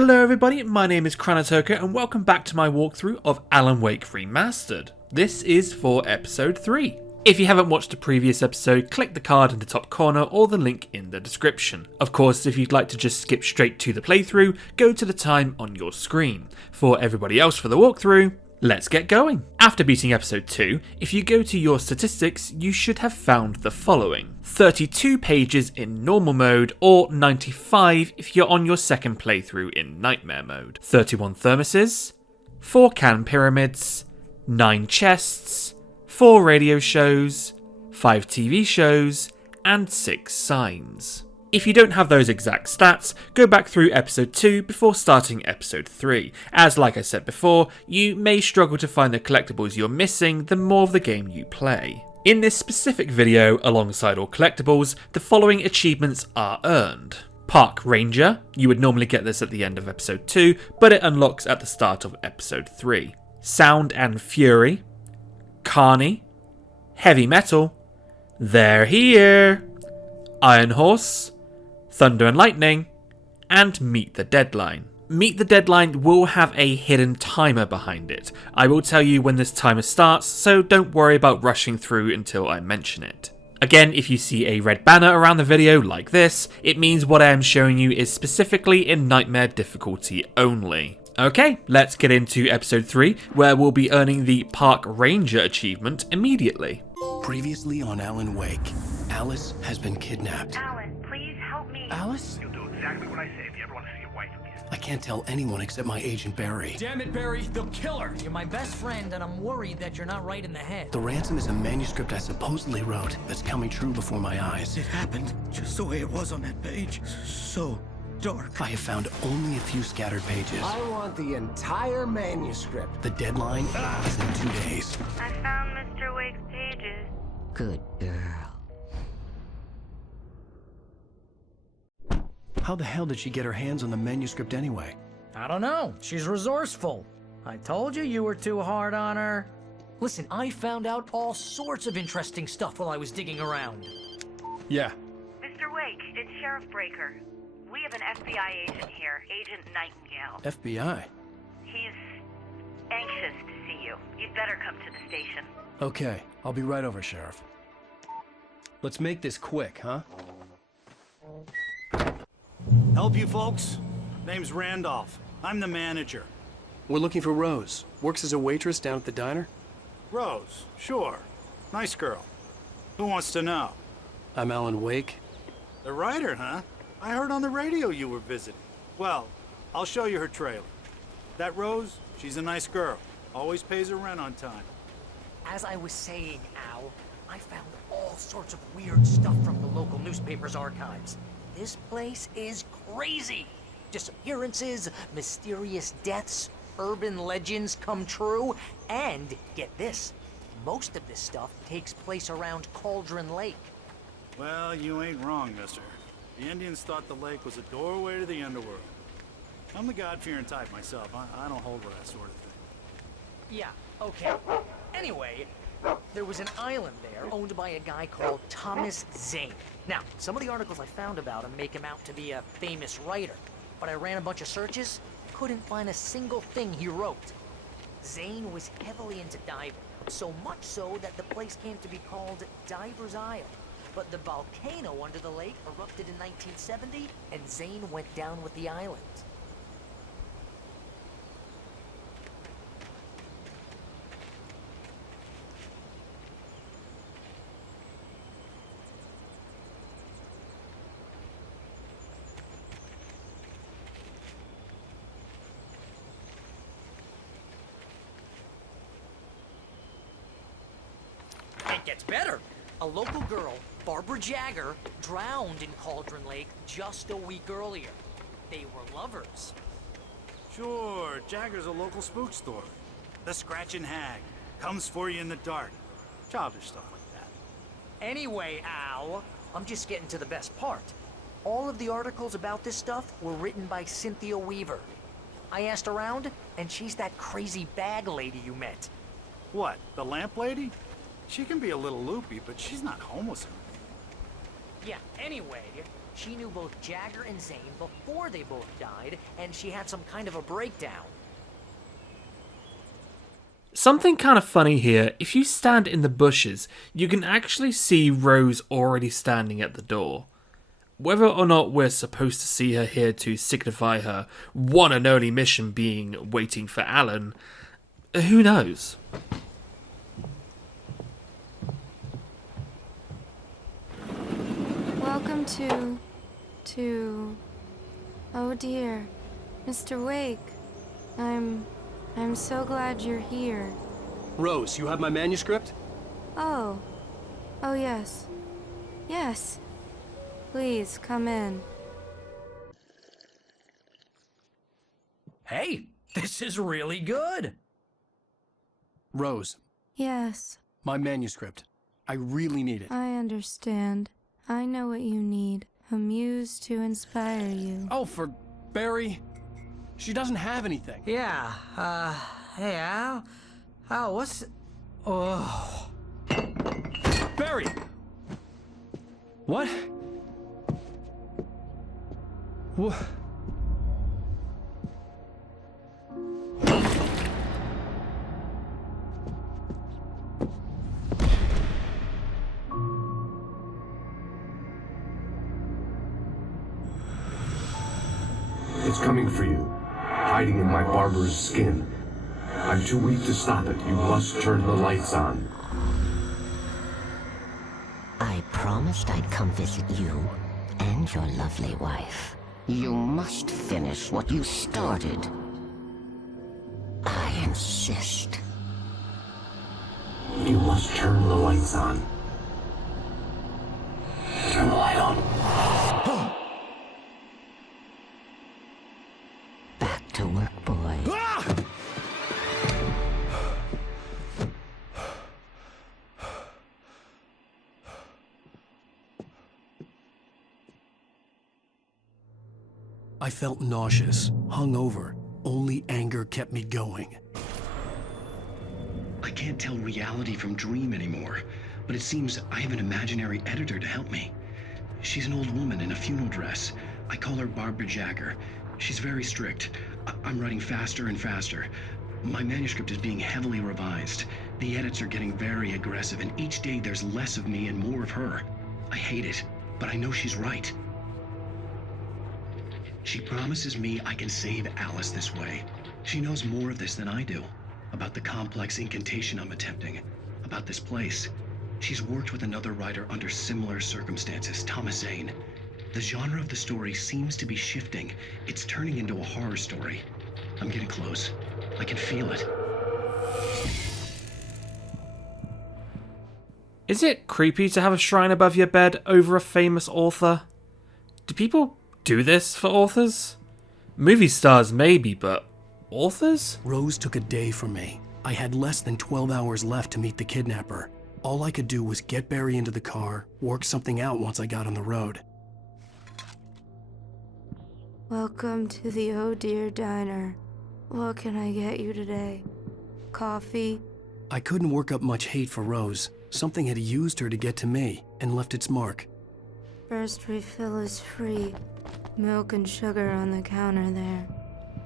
Hello everybody, my name is Kranatoka and welcome back to my walkthrough of Alan Wake Remastered. This is for episode 3. If you haven't watched a previous episode, click the card in the top corner or the link in the description. Of course, if you'd like to just skip straight to the playthrough, go to the time on your screen. For everybody else for the walkthrough, let's get going. After beating episode 2, if you go to your statistics, you should have found the following. 32 pages in normal mode, or 95 if you're on your second playthrough in nightmare mode. 31 thermoses, 4 can pyramids, 9 chests, 4 radio shows, 5 TV shows, and 6 signs. If you don't have those exact stats, go back through episode 2 before starting episode 3, as like I said before, you may struggle to find the collectibles you're missing the more of the game you play. In this specific video, alongside all collectibles, the following achievements are earned. Park Ranger, you would normally get this at the end of episode 2, but it unlocks at the start of episode 3. Sound and Fury, Carny, Heavy Metal, They're Here, Iron Horse, Thunder and Lightning, and Meet the Deadline. Meet the Deadline will have a hidden timer behind it. I will tell you when this timer starts, so don't worry about rushing through until I mention it. Again, if you see a red banner around the video like this, it means what I am showing you is specifically in Nightmare difficulty only. Okay, let's get into episode 3, where we'll be earning the Park Ranger achievement immediately. Previously on Alan Wake, Alice has been kidnapped. Alan, please help me. Alice? You'll do exactly what I say if you ever want to see your wife again. I can't tell anyone except my agent Barry. Damn it, Barry, they'll kill her! You're my best friend, and I'm worried that you're not right in the head. The ransom is a manuscript I supposedly wrote that's coming true before my eyes. It happened just the way it was on that page. So dark. I have found only a few scattered pages. I want the entire manuscript. The deadline is in 2 days. I found Mr. Wake's pages. Good girl. How the hell did she get her hands on the manuscript anyway? I don't know. She's resourceful. I told you you were too hard on her. Listen, I found out all sorts of interesting stuff while I was digging around. Yeah. Mr. Wake, it's Sheriff Breaker. We have an FBI agent here, Agent Nightingale. FBI? He's anxious to see you. You'd better come to the station. Okay, I'll be right over, Sheriff. Let's make this quick, huh? Help you folks? Name's Randolph. I'm the manager. We're looking for Rose. Works as a waitress down at the diner. Rose, sure. Nice girl. Who wants to know? I'm Alan Wake. The writer, huh? I heard on the radio you were visiting. Well, I'll show you her trailer. That Rose, she's a nice girl. Always pays her rent on time. As I was saying, Al, I found all sorts of weird stuff from the local newspaper's archives. This place is crazy. Disappearances, mysterious deaths, urban legends come true, and get this, most of this stuff takes place around Cauldron Lake. Well, you ain't wrong, mister. The Indians thought the lake was a doorway to the underworld. I'm the God-fearing type myself. I don't hold with that sort of thing. Yeah, okay. Anyway, there was an island there owned by a guy called Thomas Zane. Now, some of the articles I found about him make him out to be a famous writer, but I ran a bunch of searches, couldn't find a single thing he wrote. Zane was heavily into diving, so much so that the place came to be called Diver's Isle. But the volcano under the lake erupted in 1970, and Zane went down with the island. It gets better. A local girl, Barbara Jagger, drowned in Cauldron Lake just a week earlier. They were lovers. Sure, Jagger's a local spook story. The Scratching Hag. Comes for you in the dark. Childish stuff like that. Anyway, Al, I'm just getting to the best part. All of the articles about this stuff were written by Cynthia Weaver. I asked around, and she's that crazy bag lady you met. What, the lamp lady? She can be a little loopy, but she's not homeless or anything. Yeah, anyway, She knew both Jagger and Zane before they both died, and she had some kind of a breakdown. Something kind of funny here, if you stand in the bushes, you can actually see Rose already standing at the door. Whether or not we're supposed to see her here to signify her one and only mission being waiting for Alan, who knows? Welcome to... Oh dear, Mr. Wake. I'm so glad you're here. Rose, you have my manuscript? Oh. Oh yes. Yes. Please, come in. Hey, this is really good! Rose, Yes, my manuscript. I really need it. I understand. I know what you need. A muse to inspire you. Oh, for Barry? She doesn't have anything. Yeah, hey, Al, what's... Oh... Barry! What? What? It's coming for you, hiding in my barber's skin. I'm too weak to stop it. You must turn the lights on. I promised I'd come visit you and your lovely wife. You must finish what you started. I insist. You must turn the lights on. Turn the light on. Back to work, boy. I felt nauseous, hungover. Only anger kept me going. I can't tell reality from dream anymore, but it seems I have an imaginary editor to help me. She's an old woman in a funeral dress. I call her Barbara Jagger. She's very strict. I'm writing faster and faster. My manuscript is being heavily revised. The edits are getting very aggressive, and each day there's less of me and more of her. I hate it, but I know she's right. She promises me I can save Alice this way. She knows more of this than I do. About the complex incantation I'm attempting. About this place. She's worked with another writer under similar circumstances, Thomas Zane. The genre of the story seems to be shifting. It's turning into a horror story. I'm getting close. I can feel it. Is it creepy to have a shrine above your bed over a famous author? Do people do this for authors? Movie stars maybe, but authors? Rose took a day from me. I had less than 12 hours left to meet the kidnapper. All I could do was get Barry into the car, work something out once I got on the road. Welcome to the Oh Dear Diner. What can I get you today? Coffee? I couldn't work up much hate for Rose. Something had used her to get to me and left its mark. First refill is free. Milk and sugar on the counter there.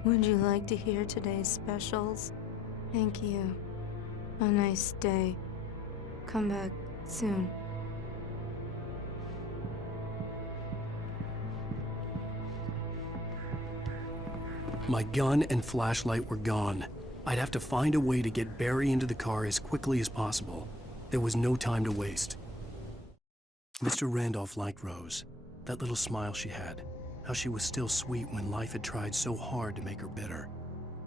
Would you like to hear today's specials? Thank you. A nice day. Come back soon. My gun and flashlight were gone. I'd have to find a way to get Barry into the car as quickly as possible. There was no time to waste. Mr. Randolph liked Rose. That little smile she had. How she was still sweet when life had tried so hard to make her bitter.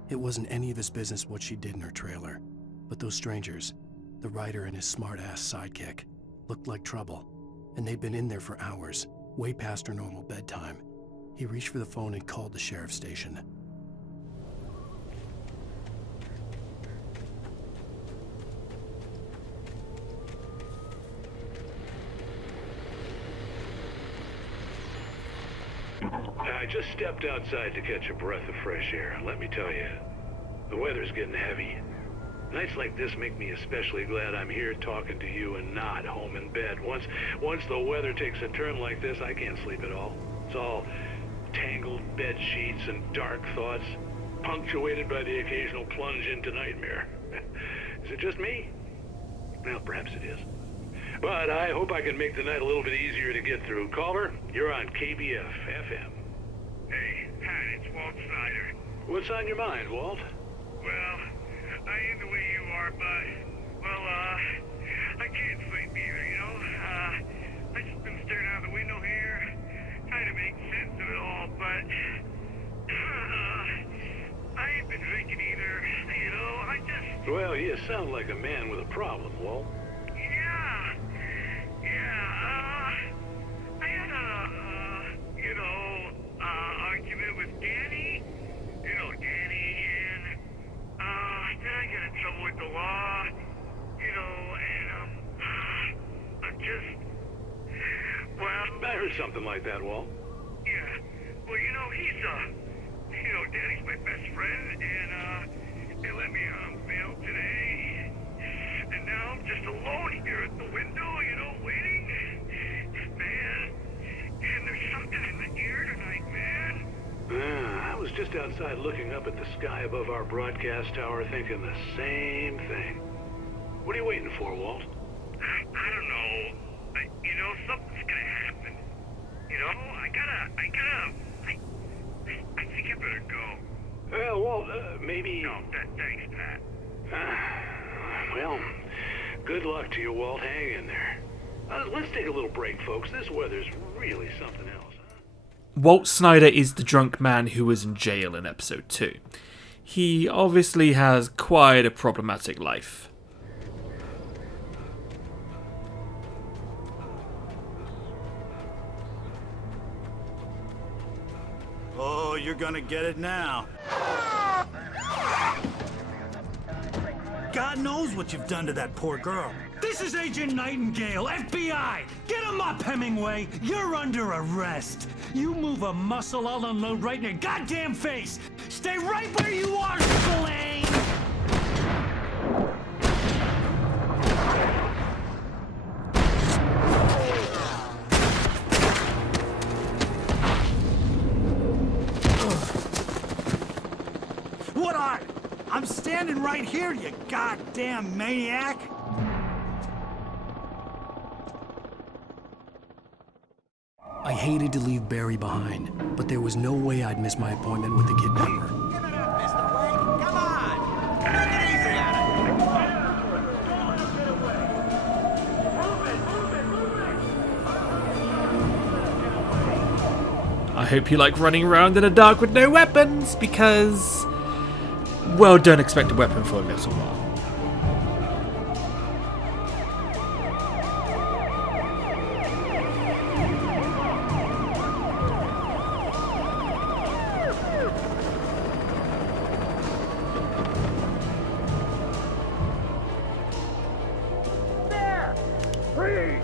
It wasn't any of his business what she did in her trailer. But those strangers, the writer and his smart-ass sidekick, looked like trouble. And they'd been in there for hours, way past her normal bedtime. He reached for the phone and called the sheriff's station. I just stepped outside to catch a breath of fresh air. Let me tell you, the weather's getting heavy. Nights like this make me especially glad I'm here talking to you and not home in bed. Once the weather takes a turn like this, I can't sleep at all. It's all tangled bed sheets and dark thoughts, punctuated by the occasional plunge into nightmare. Is it just me? Well, perhaps it is. But I hope I can make the night a little bit easier to get through. Caller, you're on KBF FM. Hey, Pat, it's Walt Snyder. What's on your mind, Walt? Well, I ain't the way you are, but, well, I can't sleep either, you know? I just been staring out the window here, trying to make sense of it all, but, I ain't been drinking either, you know? I just... Well, you sound like a man with a problem, Walt. I had a, argument with Danny. You know Danny, and, then I got in trouble with the law, and, I'm just, well... I heard something like that, Walt. Yeah, well, he's, Danny's my best friend, and, they let me on bail today, and now I'm just alone here at the window, waiting. Man, and there's something in the air tonight, man. I was just outside looking up at the sky above our broadcast tower thinking the same thing. What are you waiting for, Walt? I don't know. Something's gonna happen. I think I better go. Well, Walt, maybe... No, thanks, Pat. Well, good luck to you, Walt. Hang in there. Let's take a little break, folks. This weather's really something else. Walt Snyder is the drunk man who was in jail in episode 2. He obviously has quite a problematic life. Oh, you're gonna get it now. God knows what you've done to that poor girl. This is Agent Nightingale, FBI! Get him up, Hemingway! You're under arrest! You move a muscle, I'll unload right in your goddamn face! Stay right where you are, Spillane! What are? I'm standing right here, you goddamn maniac! I hated to leave Barry behind, but there was no way I'd miss my appointment with the kidnapper. Give it up, Mr. Wayne. Come on. Take it easy on it. I hope you like running around in the dark with no weapons, because... well, don't expect a weapon for a little while. Free!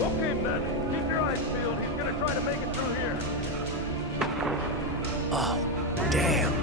Okay, men. Keep your eyes peeled. He's gonna try to make it through here. Oh, damn.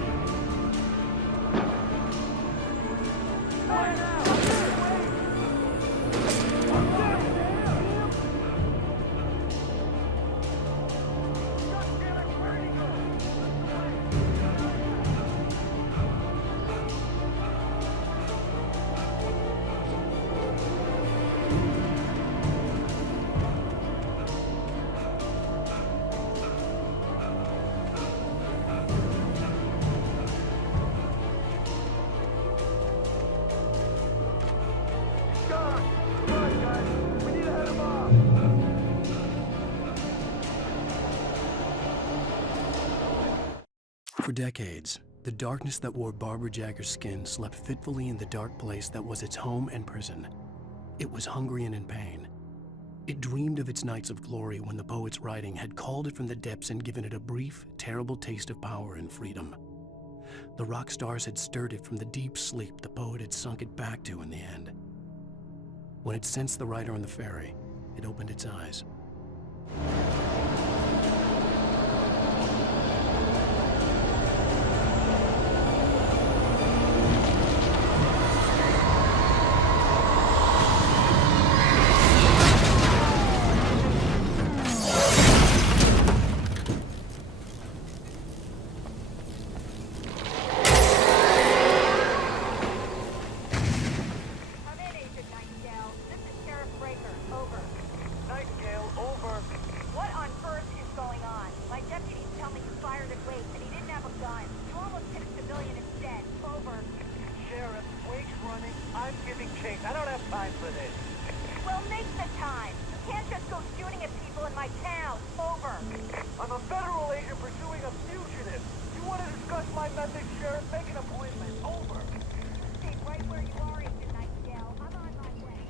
For decades, the darkness that wore Barbara Jagger's skin slept fitfully in the dark place that was its home and prison. It was hungry and in pain. It dreamed of its nights of glory when the poet's writing had called it from the depths and given it a brief, terrible taste of power and freedom. The rock stars had stirred it from the deep sleep the poet had sunk it back to in the end. When it sensed the writer on the ferry, it opened its eyes. My deputies tell me you fired at Wake and he didn't have a gun. You almost hit a civilian instead. Over. Sheriff, Wake's running. I'm giving chase. I don't have time for this. Well, make the time. You can't just go shooting at people in my town. Over. I'm a federal agent pursuing a fugitive. You want to discuss my methods, Sheriff? Make an appointment. Over. Stay right where you are, Agent Nightingale. I'm on my way.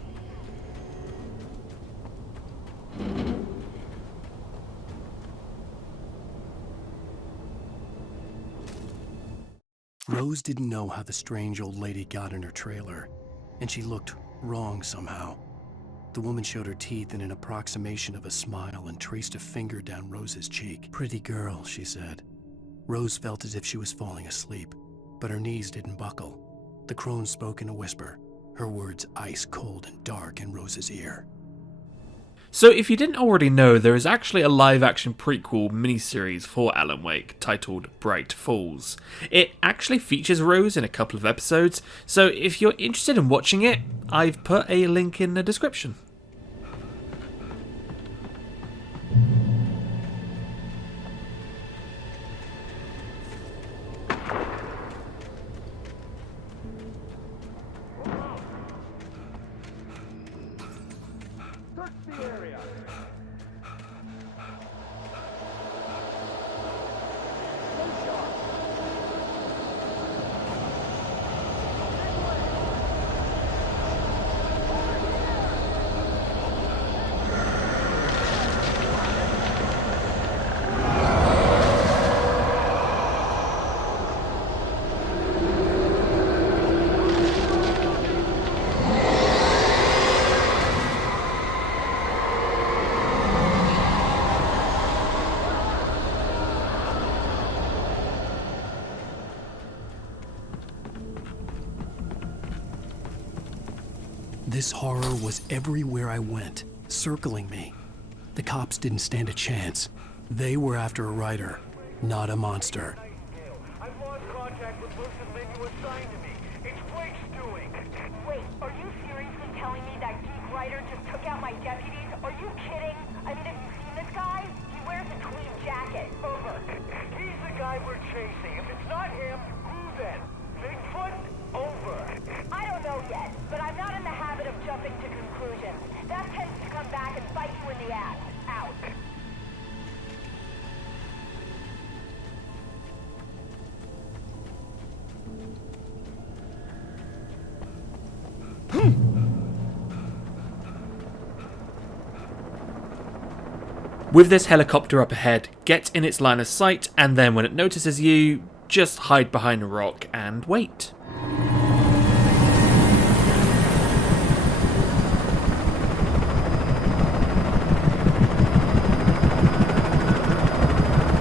Rose didn't know how the strange old lady got in her trailer, and she looked wrong somehow. The woman showed her teeth in an approximation of a smile and traced a finger down Rose's cheek. "Pretty girl," she said. Rose felt as if she was falling asleep, but her knees didn't buckle. The crone spoke in a whisper, her words ice cold and dark in Rose's ear. So if you didn't already know, there is actually a live-action prequel miniseries for Alan Wake titled Bright Falls. It actually features Rose in a couple of episodes, so if you're interested in watching it, I've put a link in the description. Search the area. This horror was everywhere I went, circling me. The cops didn't stand a chance. They were after a writer, not a monster. I've lost contact with Lucian Lin you assigned to me. It's Wake's doing. Wait, are you seriously telling me that geek writer just took out my deputies? Are you kidding? I mean, have you seen this guy? He wears a tweed jacket. Over. He's the guy we're chasing. If it's not him, who then? Bigfoot? Over. I don't know yet, but I'm not in the habit of jumping to conclusions. That tends to come back and bite you in the ass. Out. With this helicopter up ahead, get in its line of sight, and then when it notices you, just hide behind a rock and wait.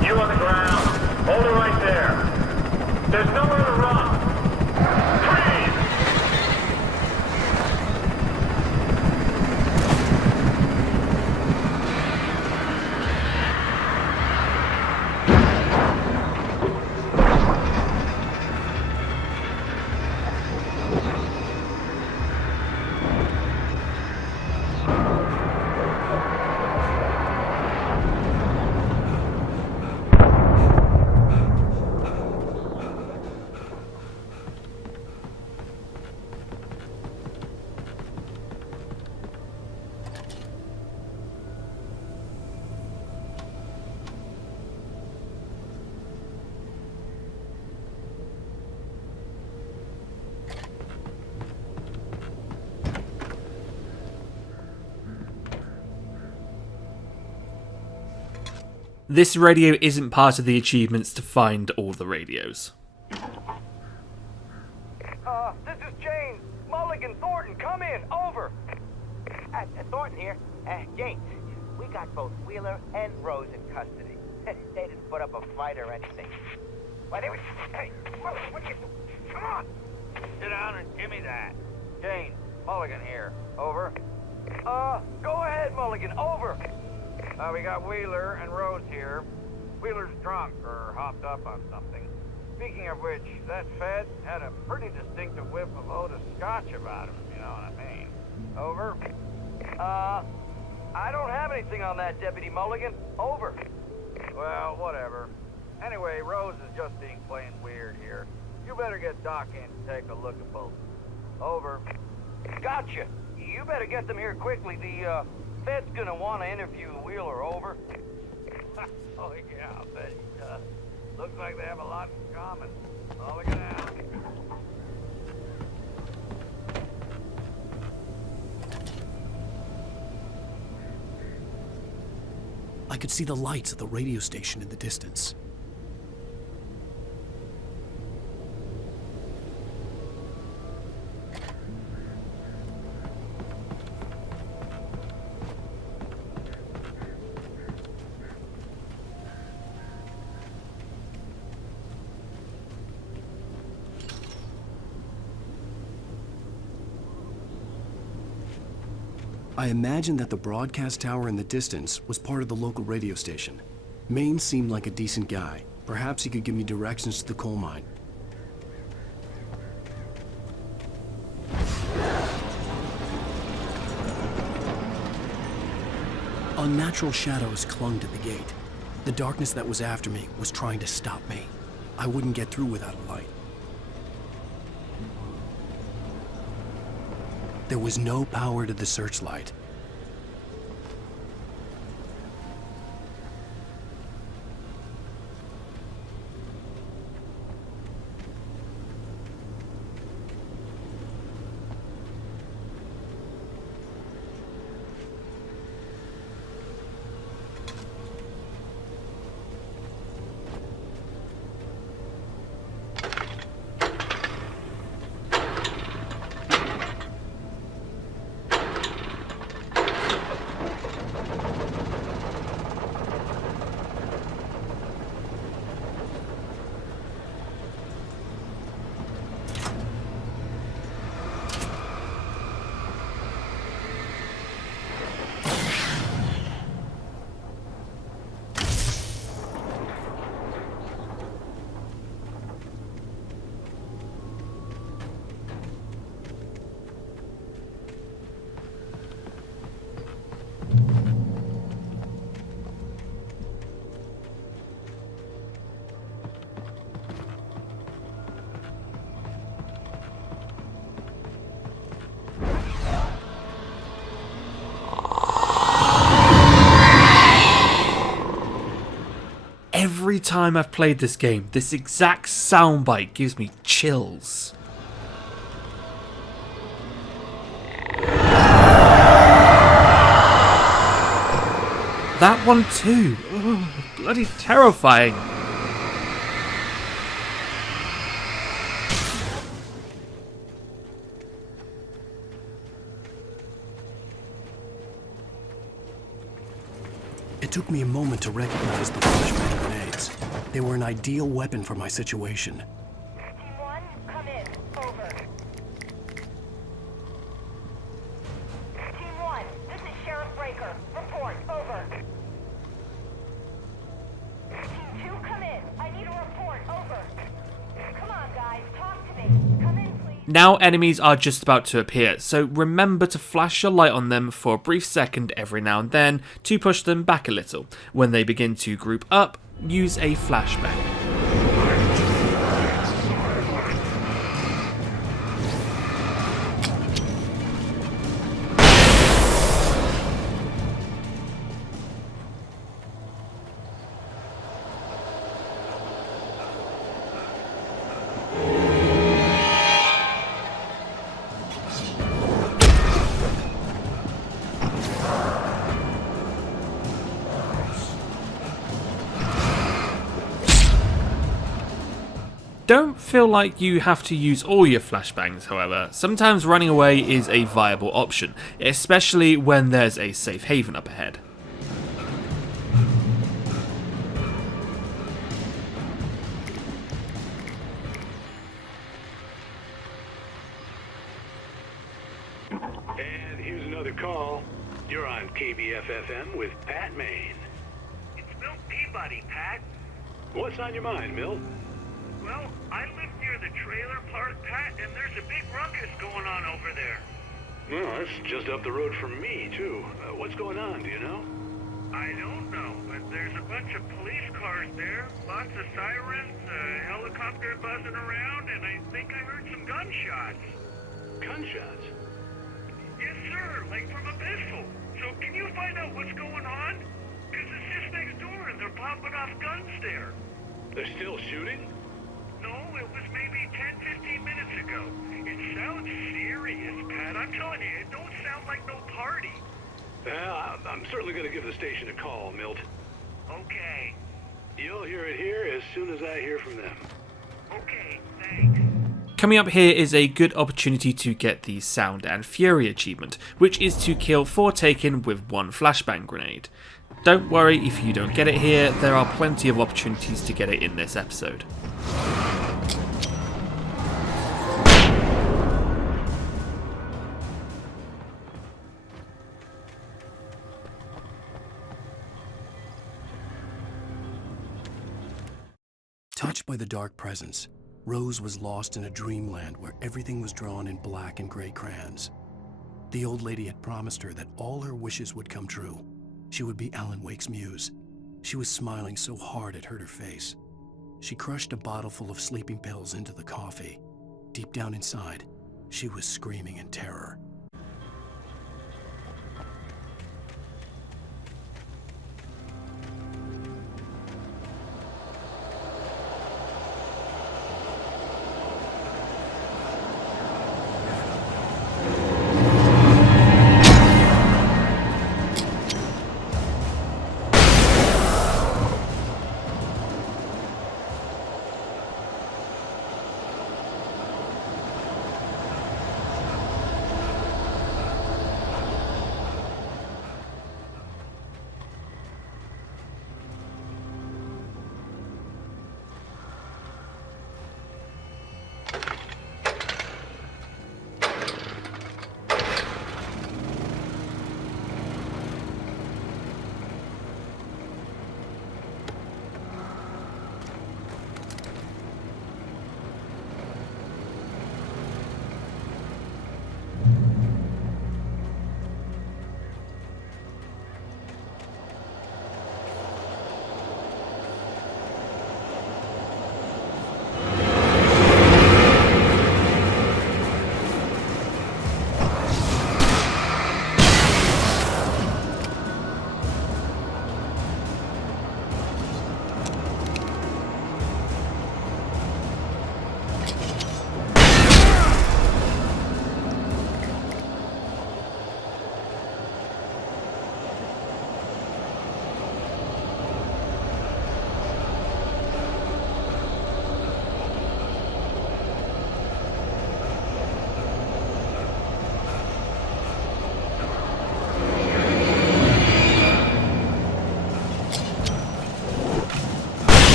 You on the ground. Hold it right there. There's nowhere to run. Freeze! This radio isn't part of the achievements to find all the radios. This is James. Mulligan, Thornton, come in. Over. Thornton here. James, we got both Wheeler and Rose in custody. They didn't put up a fight or anything. Why, they were... Hey, what you... Come on! Sit down and give me that. James, Mulligan here. Over. Go ahead, Mulligan. Over. We got Wheeler and Rose here. Wheeler's drunk or hopped up on something. Speaking of which, that Fed had a pretty distinctive whiff of Otis Scotch about him, you know what I mean. Over. I don't have anything on that, Deputy Mulligan. Over. Well, whatever. Anyway, Rose is just being plain weird here. You better get Doc in to take a look at both. Over. Gotcha. You better get them here quickly. The Fed's gonna want to interview Wheeler. Over. Oh, yeah, I'll bet he does. Looks like they have a lot in common. Oh, look at that. I could see the lights of the radio station in the distance. I imagined that the broadcast tower in the distance was part of the local radio station. Maine seemed like a decent guy. Perhaps he could give me directions to the coal mine. Unnatural shadows clung to the gate. The darkness that was after me was trying to stop me. I wouldn't get through without a light. There was no power to the searchlight. Every time I've played this game, this exact soundbite gives me chills. That one too. Oh, bloody terrifying. It took me a moment to recognize the flashbang grenades. They were an ideal weapon for my situation. Team 1, come in. Over. Team 1, this is Sheriff Breaker. Report. Over. Team 2, come in. I need a report. Over. Come on, guys. Talk to me. Come in, please. Now enemies are just about to appear, so remember to flash your light on them for a brief second every now and then to push them back a little. When they begin to group up, use a flashbang. Don't feel like you have to use all your flashbangs, however. Sometimes running away is a viable option, especially when there's a safe haven up ahead. And here's another call. You're on KBFFM with Pat Maine. It's Milt Peabody, Pat. What's on your mind, Milt? Well, I live near the trailer park, Pat, and there's a big ruckus going on over there. Well, that's just up the road from me, too. What's going on, do you know? I don't know, but there's a bunch of police cars there, lots of sirens, a helicopter buzzing around, and I think I heard some gunshots. Gunshots? Yes, sir, like from a pistol. So can you find out what's going on? Because it's just next door and they're popping off guns there. They're still shooting? No, it was maybe 10-15 minutes ago. It sounds serious, Pat. I'm telling you, it don't sound like no party. Well, I'm certainly going to give the station a call, Milt. Okay. You'll hear it here as soon as I hear from them. Okay, thanks. Coming up here is a good opportunity to get the Sound and Fury achievement, which is to kill 4 Taken with 1 flashbang grenade. Don't worry if you don't get it here, there are plenty of opportunities to get it in this episode. Touched by the dark presence, Rose was lost in a dreamland where everything was drawn in black and gray crayons. The old lady had promised her that all her wishes would come true. She would be Alan Wake's muse. She was smiling so hard it hurt her face. She crushed a bottle full of sleeping pills into the coffee. Deep down inside, she was screaming in terror.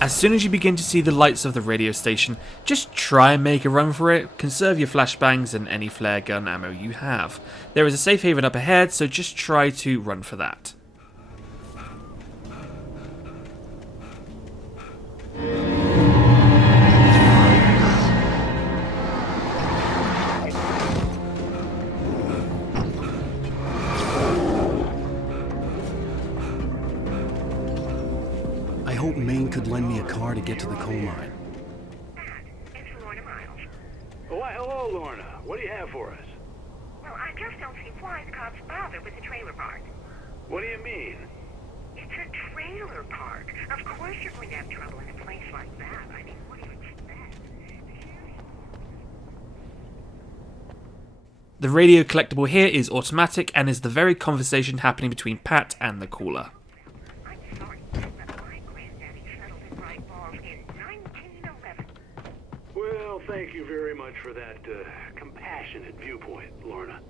As soon as you begin to see the lights of the radio station, just try and make a run for it, conserve your flashbangs and any flare gun ammo you have. There is a safe haven up ahead, so just try to run for that. I hope Maine could lend me a car to get to the coal mine. Oh, why, hello, Lorna. What do you have for us? Well, I just don't see why the cops bother with the trailer park. What do you mean? It's a trailer park. Of course you're going to have trouble in a place like that. I mean, what do you expect? The radio collectible here is automatic and is the very conversation happening between Pat and the caller. I'm sorry, but my granddaddy settled in Bright Falls in 1911. Well, thank you very much for that compassionate viewpoint, Lorna.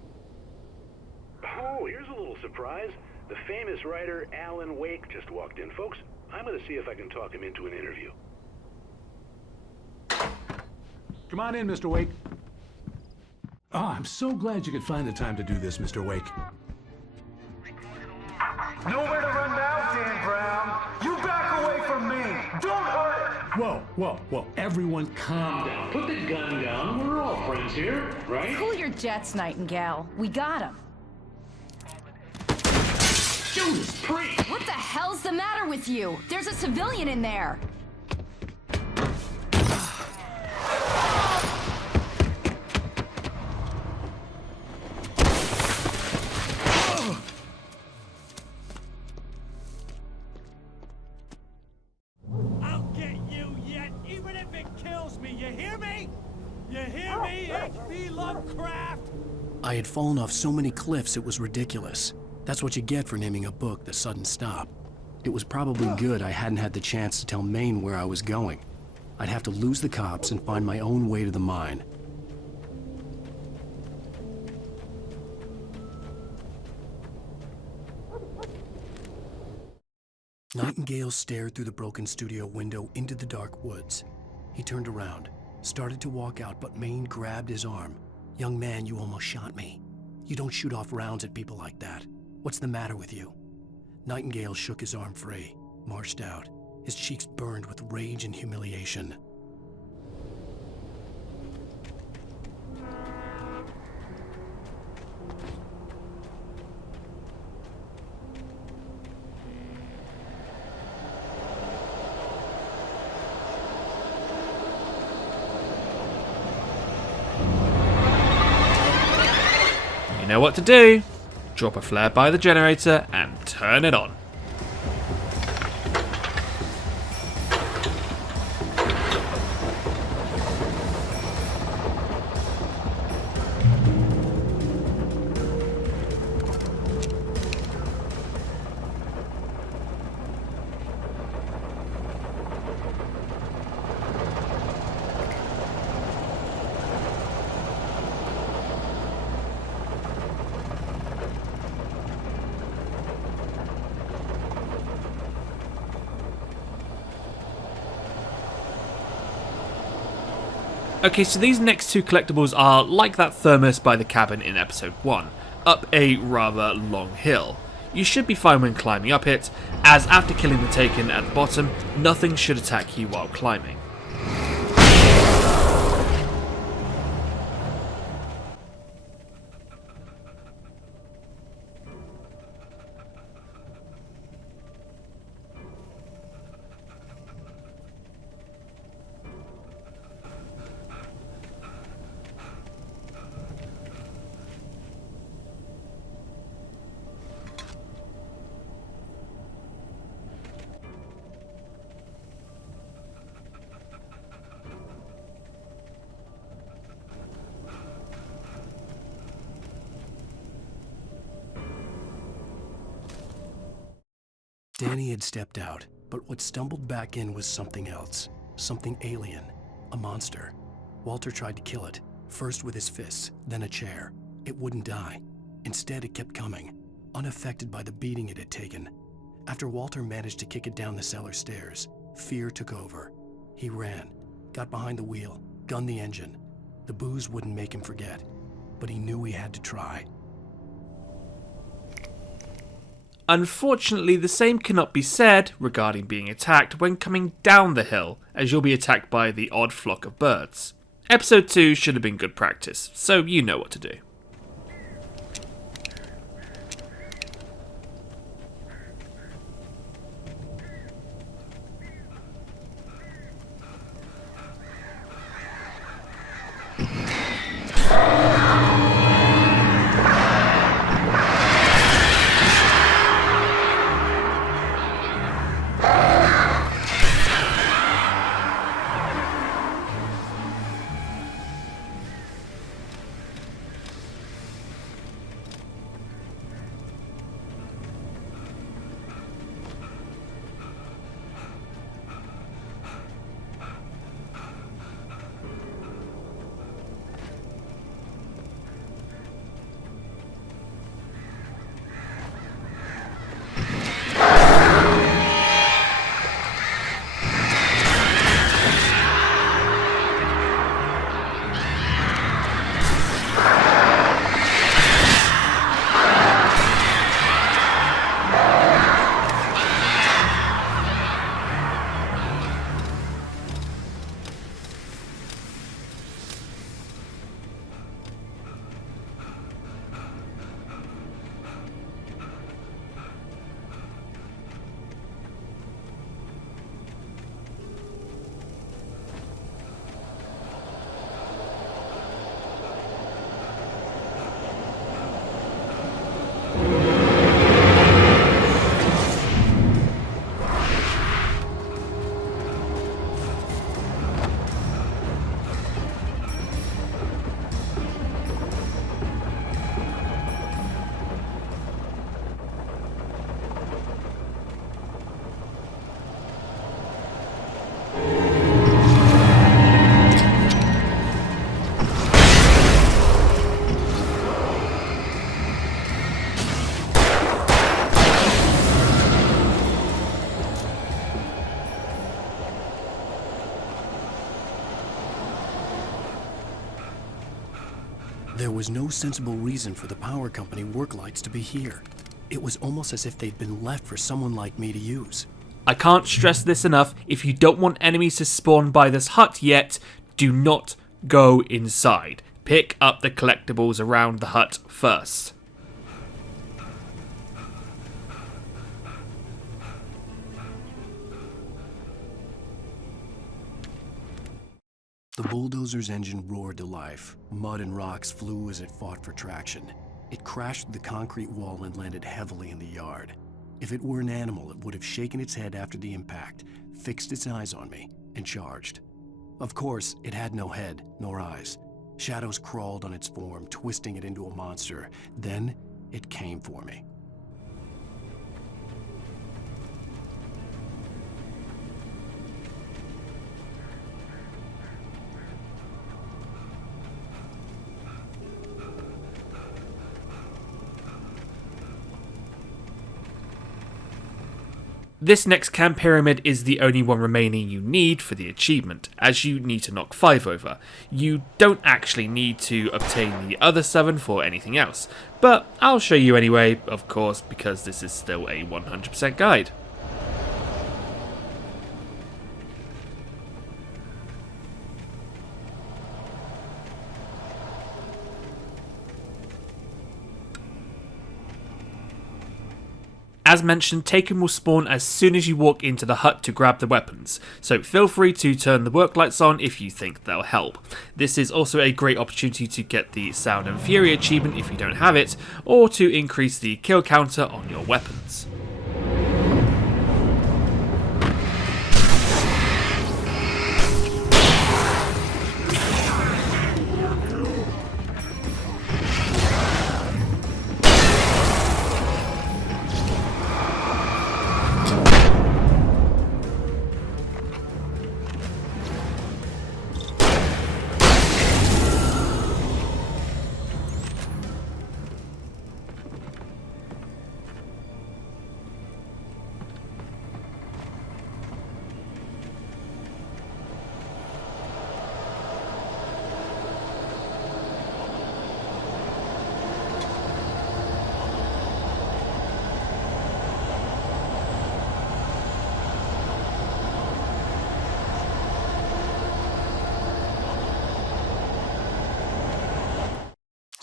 Oh, here's a little surprise. The famous writer Alan Wake just walked in. Folks, I'm going to see if I can talk him into an interview. Come on in, Mr. Wake. Oh, I'm so glad you could find the time to do this, Mr. Wake. Nowhere to run now, Dan Brown. You back away from me. Don't hurt it. Whoa. Everyone calm down. Put the gun down. We're all friends here, right? Cool your jets, Nightingale. We got him. Judas Priest! What the hell's the matter with you? There's a civilian in there. I'll get you yet, even if it kills me. You hear me? You hear me, H.P. Lovecraft? I had fallen off so many cliffs it was ridiculous. That's what you get for naming a book The Sudden Stop. It was probably good I hadn't had the chance to tell Maine where I was going. I'd have to lose the cops and find my own way to the mine. Nightingale stared through the broken studio window into the dark woods. He turned around, started to walk out, but Maine grabbed his arm. "Young man, you almost shot me. You don't shoot off rounds at people like that. What's the matter with you?" Nightingale shook his arm free, marched out. His cheeks burned with rage and humiliation. You know what to do. Drop a flare by the generator and turn it on. Okay, so these next two collectibles are like that thermos by the cabin in episode 1, up a rather long hill. You should be fine when climbing up it, as after killing the Taken at the bottom, nothing should attack you while climbing. Danny had stepped out, but what stumbled back in was something else. Something alien. A monster. Walter tried to kill it, first with his fists, then a chair. It wouldn't die. Instead, it kept coming, unaffected by the beating it had taken. After Walter managed to kick it down the cellar stairs, fear took over. He ran, got behind the wheel, gunned the engine. The booze wouldn't make him forget, but he knew he had to try. Unfortunately, the same cannot be said regarding being attacked when coming down the hill, as you'll be attacked by the odd flock of birds. Episode 2 should have been good practice, so you know what to do. There was no sensible reason for the power company work lights to be here. It was almost as if they'd been left for someone like me to use. I can't stress this enough. If you don't want enemies to spawn by this hut yet, do not go inside. Pick up the collectibles around the hut first. The bulldozer's engine roared to life. Mud and rocks flew as it fought for traction. It crashed through the concrete wall and landed heavily in the yard. If it were an animal, it would have shaken its head after the impact, fixed its eyes on me, and charged. Of course, it had no head, nor eyes. Shadows crawled on its form, twisting it into a monster. Then, it came for me. This next camp pyramid is the only one remaining you need for the achievement, as you need to knock 5 over. You don't actually need to obtain the other 7 for anything else, but I'll show you anyway, of course, because this is still a 100% guide. As mentioned, Taken will spawn as soon as you walk into the hut to grab the weapons, so feel free to turn the work lights on if you think they'll help. This is also a great opportunity to get the Sound and Fury achievement if you don't have it, or to increase the kill counter on your weapons.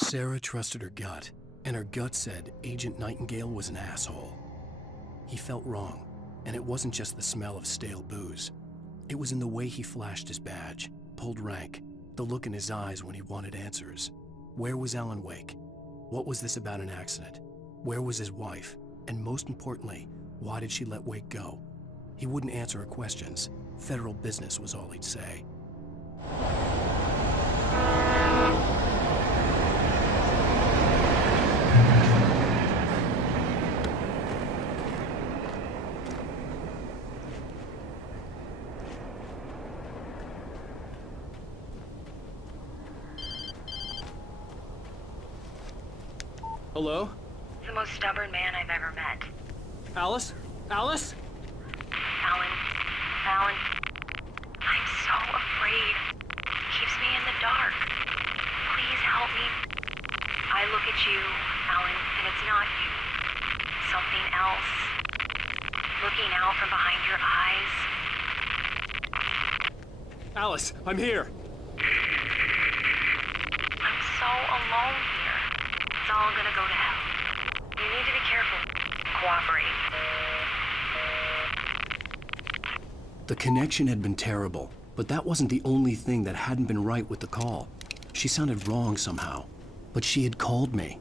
Sarah trusted her gut, and her gut said Agent Nightingale was an asshole. He felt wrong, and it wasn't just the smell of stale booze. It was in the way he flashed his badge, pulled rank, the look in his eyes when he wanted answers. Where was Alan Wake? What was this about an accident? Where was his wife? And most importantly, why did she let Wake go? He wouldn't answer her questions. Federal business was all he'd say. Hello? The most stubborn man I've ever met. Alice? Alice? Alan. I'm so afraid. He keeps me in the dark. Please help me. I look at you, Alan, and it's not you. Something else. Looking out from behind your eyes. Alice, I'm here. I'm so alone here. It's all gonna go to hell. You need to be careful. Cooperate. The connection had been terrible, but that wasn't the only thing that hadn't been right with the call. She sounded wrong somehow, but she had called me.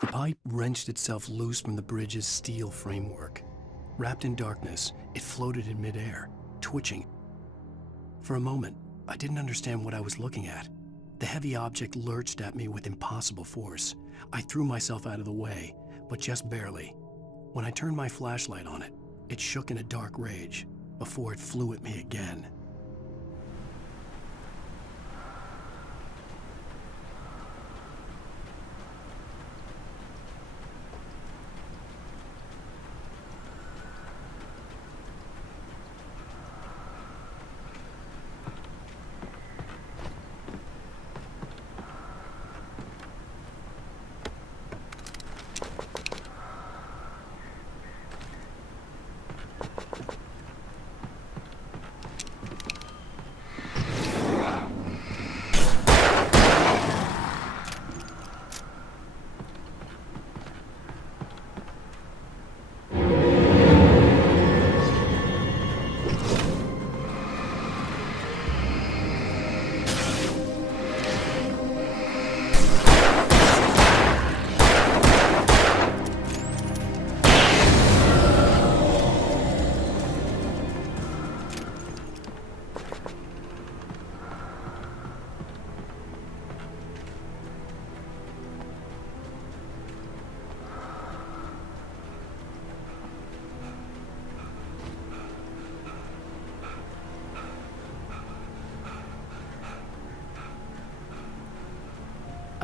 The pipe wrenched itself loose from the bridge's steel framework. Wrapped in darkness, it floated in midair, twitching. For a moment, I didn't understand what I was looking at. The heavy object lurched at me with impossible force. I threw myself out of the way, but just barely. When I turned my flashlight on it, it shook in a dark rage before it flew at me again.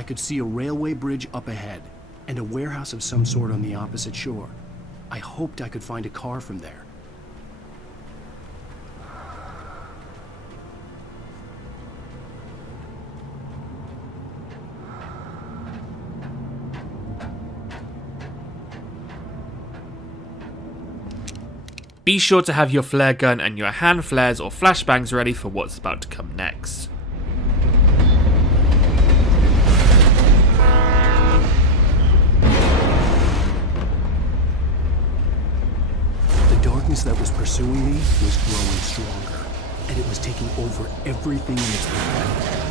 could see a railway bridge up ahead, and a warehouse of some sort on the opposite shore. I hoped I could find a car from there. Be sure to have your flare gun and your hand flares or flashbangs ready for what's about to come next. The darkness that was pursuing me was growing stronger, and it was taking over everything in its path.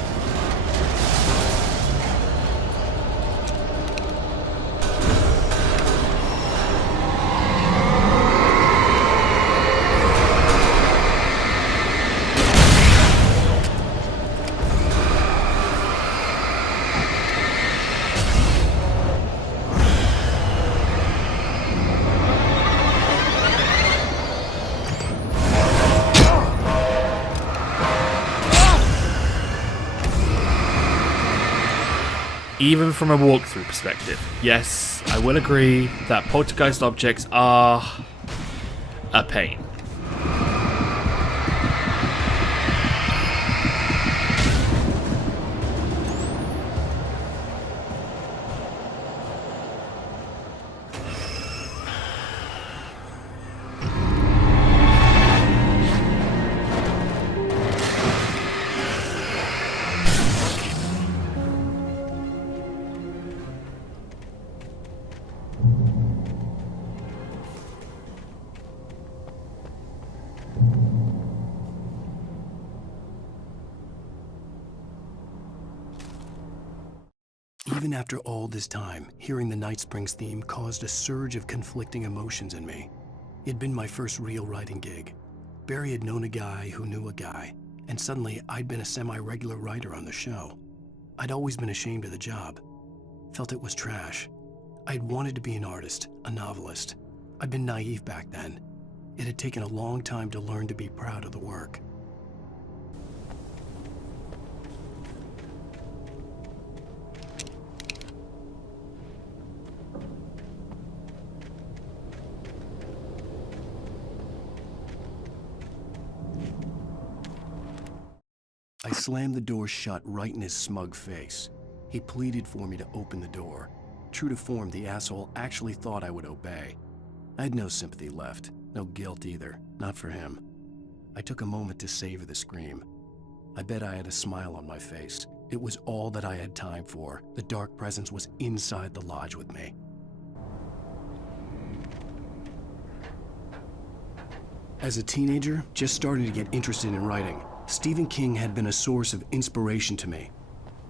Even from a walkthrough perspective, yes, I will agree that poltergeist objects are a pain. Even after all this time, hearing the Night Springs theme caused a surge of conflicting emotions in me. It'd been my first real writing gig. Barry had known a guy who knew a guy, and suddenly I'd been a semi-regular writer on the show. I'd always been ashamed of the job. Felt it was trash. I'd wanted to be an artist, a novelist. I'd been naive back then. It had taken a long time to learn to be proud of the work. I slammed the door shut right in his smug face. He pleaded for me to open the door. True to form, the asshole actually thought I would obey. I had no sympathy left, no guilt either, not for him. I took a moment to savor the scream. I bet I had a smile on my face. It was all that I had time for. The dark presence was inside the lodge with me. As a teenager, just starting to get interested in writing, Stephen King had been a source of inspiration to me.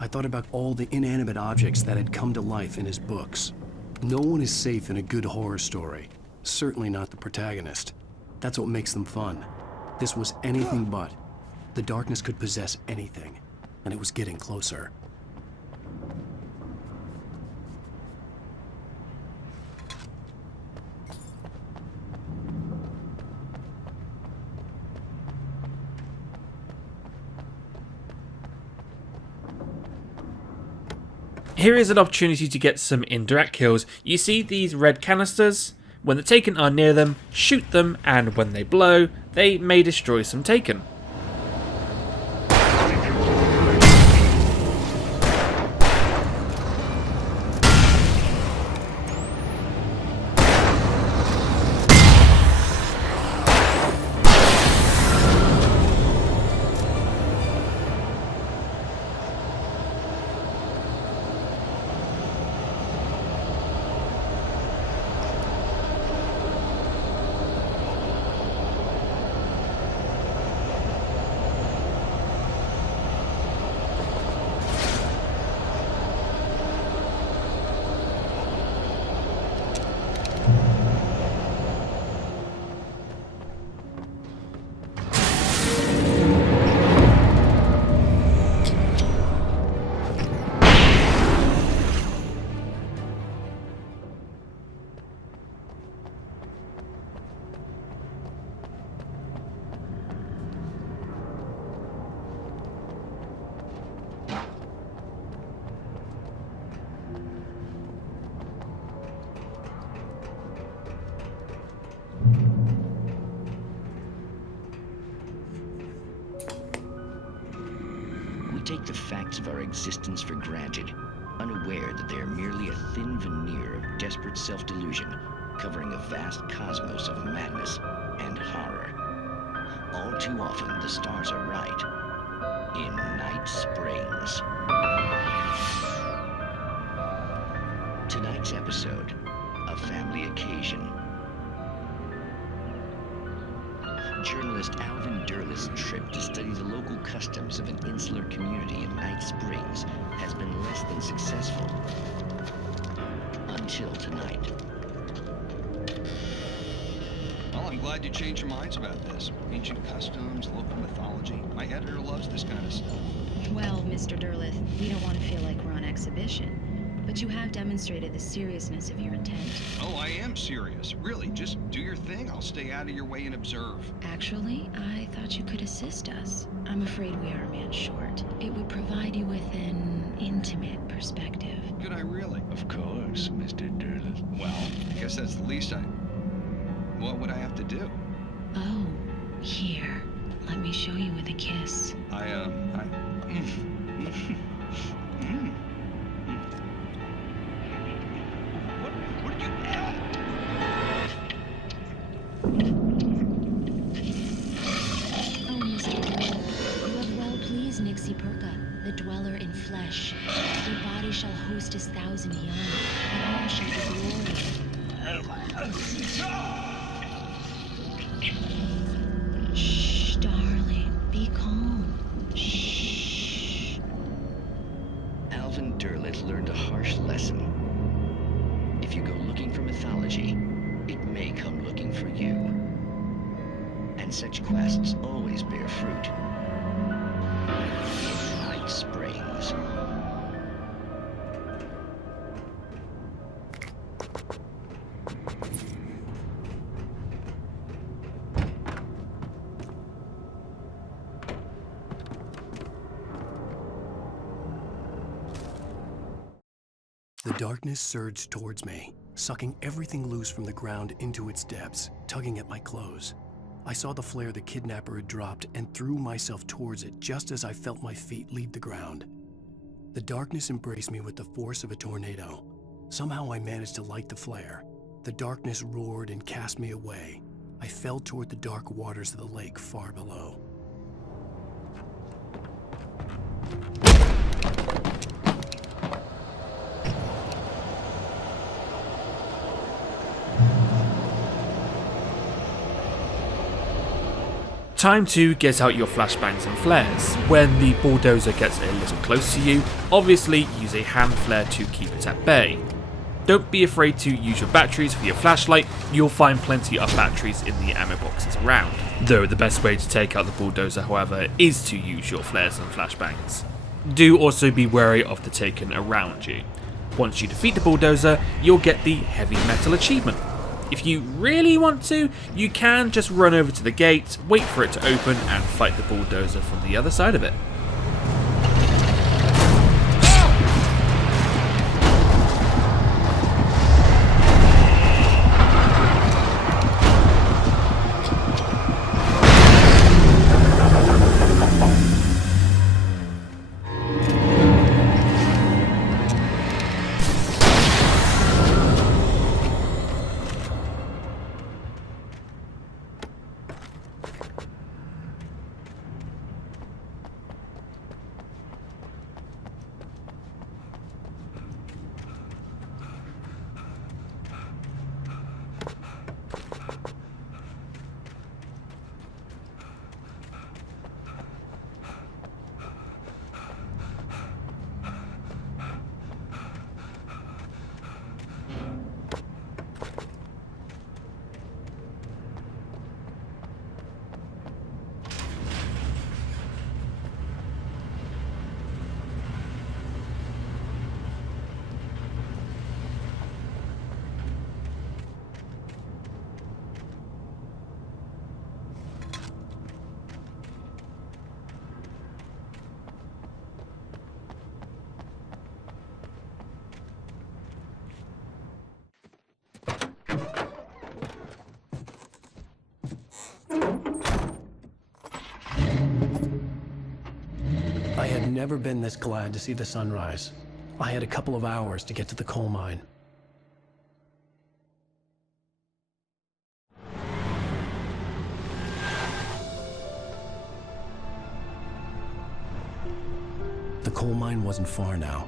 I thought about all the inanimate objects that had come to life in his books. No one is safe in a good horror story. Certainly not the protagonist. That's what makes them fun. This was anything but. The darkness could possess anything, and it was getting closer. Here is an opportunity to get some indirect kills. You see these red canisters? When the Taken are near them, shoot them, and when they blow, they may destroy some Taken. take the facts of our existence for granted, unaware that they are merely a thin veneer of desperate self-delusion, covering a vast cosmos of madness and horror. All too often, the stars are right. In Night Springs. Tonight's episode, A Family Occasion. Journalist Alvin Durleth's trip to study the local customs of an insular community in Night Springs has been less than successful. Until tonight. Well, I'm glad you changed your minds about this. Ancient customs, local mythology. My editor loves this kind of stuff. Well, Mr. Durleth, we don't want to feel like we're on exhibition. But you have demonstrated the seriousness of your intent. Oh, I am serious. Really, just do your thing. I'll stay out of your way and observe. Actually, I thought you could assist us. I'm afraid we are a man short. It would provide you with an intimate perspective. Could I really? Of course, Mr. Durleth. Well, I guess that's the least I... What would I have to do? Oh, here. Let me show you with a kiss. The dweller in flesh. Your body shall host his 1,000 young, and all shall be glory. Shh, darling, be calm. Shh. Alvin Durleth learned a harsh lesson. If you go looking for mythology, it may come looking for you. And such quests always bear fruit. Springs. The darkness surged towards me, sucking everything loose from the ground into its depths, tugging at my clothes. I saw the flare the kidnapper had dropped and threw myself towards it just as I felt my feet leave the ground. The darkness embraced me with the force of a tornado. Somehow I managed to light the flare. The darkness roared and cast me away. I fell toward the dark waters of the lake far below. Time to get out your flashbangs and flares. When the bulldozer gets a little close to you, obviously use a hand flare to keep it at bay. Don't be afraid to use your batteries for your flashlight, you'll find plenty of batteries in the ammo boxes around. Though the best way to take out the bulldozer, however, is to use your flares and flashbangs. Do also be wary of the taken around you. Once you defeat the bulldozer, you'll get the heavy metal achievement. If you really want to, you can just run over to the gate, wait for it to open, and fight the bulldozer from the other side of it. I had never been this glad to see the sunrise. I had a couple of hours to get to the coal mine. The coal mine wasn't far now.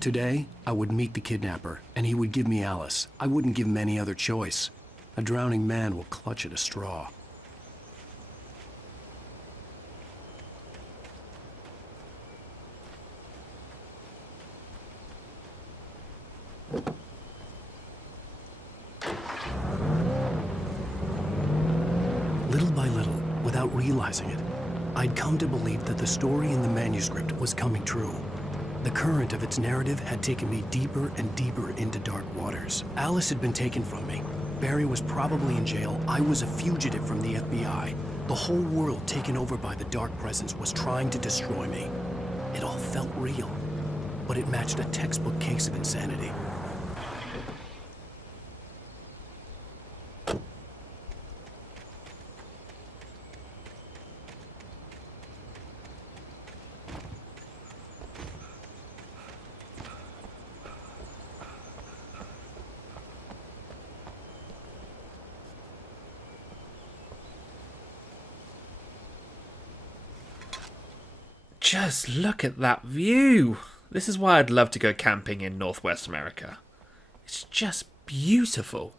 Today, I would meet the kidnapper, and he would give me Alice. I wouldn't give him any other choice. A drowning man will clutch at a straw. Little by little, without realizing it, I'd come to believe that the story in the manuscript was coming true. The current of its narrative had taken me deeper and deeper into dark waters. Alice had been taken from me. Barry was probably in jail. I was a fugitive from the FBI. The whole world taken over by the dark presence was trying to destroy me. It all felt real, but it matched a textbook case of insanity. Just look at that view. This is why I'd love to go camping in Northwest America. It's just beautiful.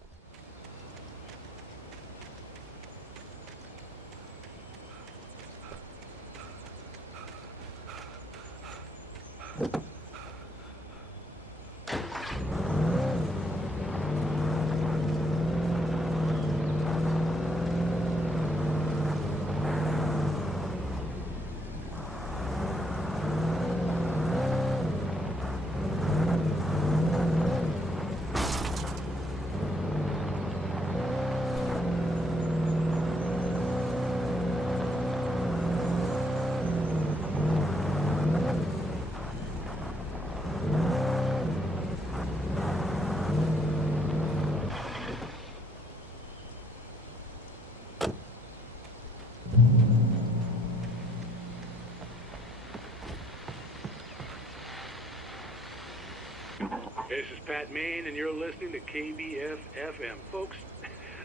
This is Pat Main, and you're listening to KBF-FM. Folks,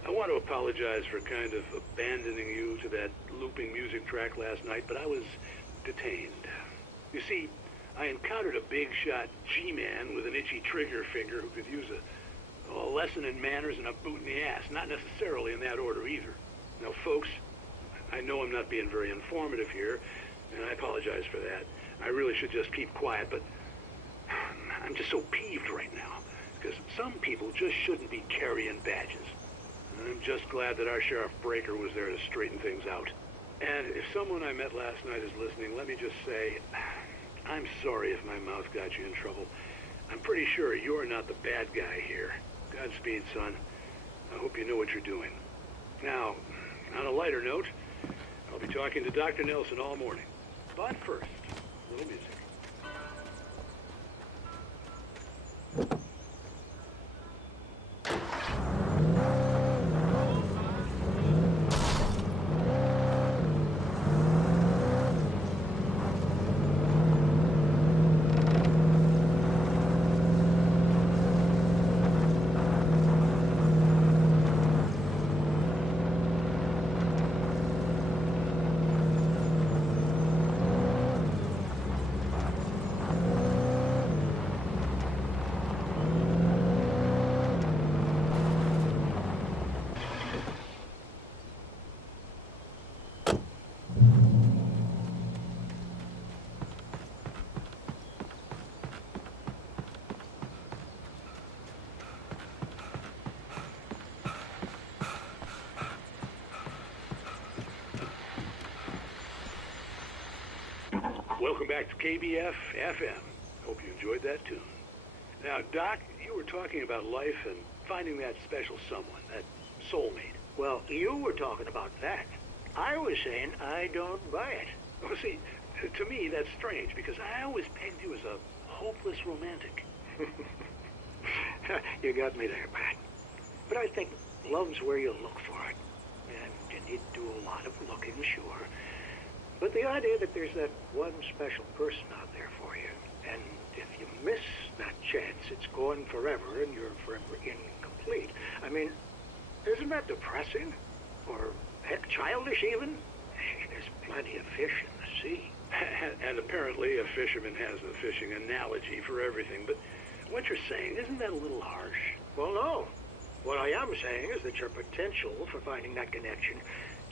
I want to apologize for kind of abandoning you to that looping music track last night, but I was detained. You see, I encountered a big-shot G-man with an itchy trigger finger who could use a lesson in manners and a boot in the ass, not necessarily in that order either. Now, folks, I know I'm not being very informative here, and I apologize for that. I really should just keep quiet, but I'm just so peeved right now, because some people just shouldn't be carrying badges. And I'm just glad that our Sheriff Breaker was there to straighten things out. And if someone I met last night is listening, let me just say, I'm sorry if my mouth got you in trouble. I'm pretty sure you're not the bad guy here. Godspeed, son. I hope you know what you're doing. Now, on a lighter note, I'll be talking to Dr. Nelson all morning. But first, a little music. Welcome back to KBF-FM. Hope you enjoyed that tune. Now, Doc, you were talking about life and finding that special someone, that soulmate. Well, you were talking about that. I was saying I don't buy it. Well, see, to me, that's strange, because I always pegged you as a hopeless romantic. You got me there, Pat. But I think love's where you look for it. And you need to do a lot of looking, sure. But the idea that there's that one special person out there for you, and if you miss that chance, it's gone forever and you're forever incomplete. I mean, isn't that depressing? Or, heck, childish even? There's plenty of fish in the sea. And apparently a fisherman has a fishing analogy for everything, but what you're saying, isn't that a little harsh? Well, no. What I am saying is that your potential for finding that connection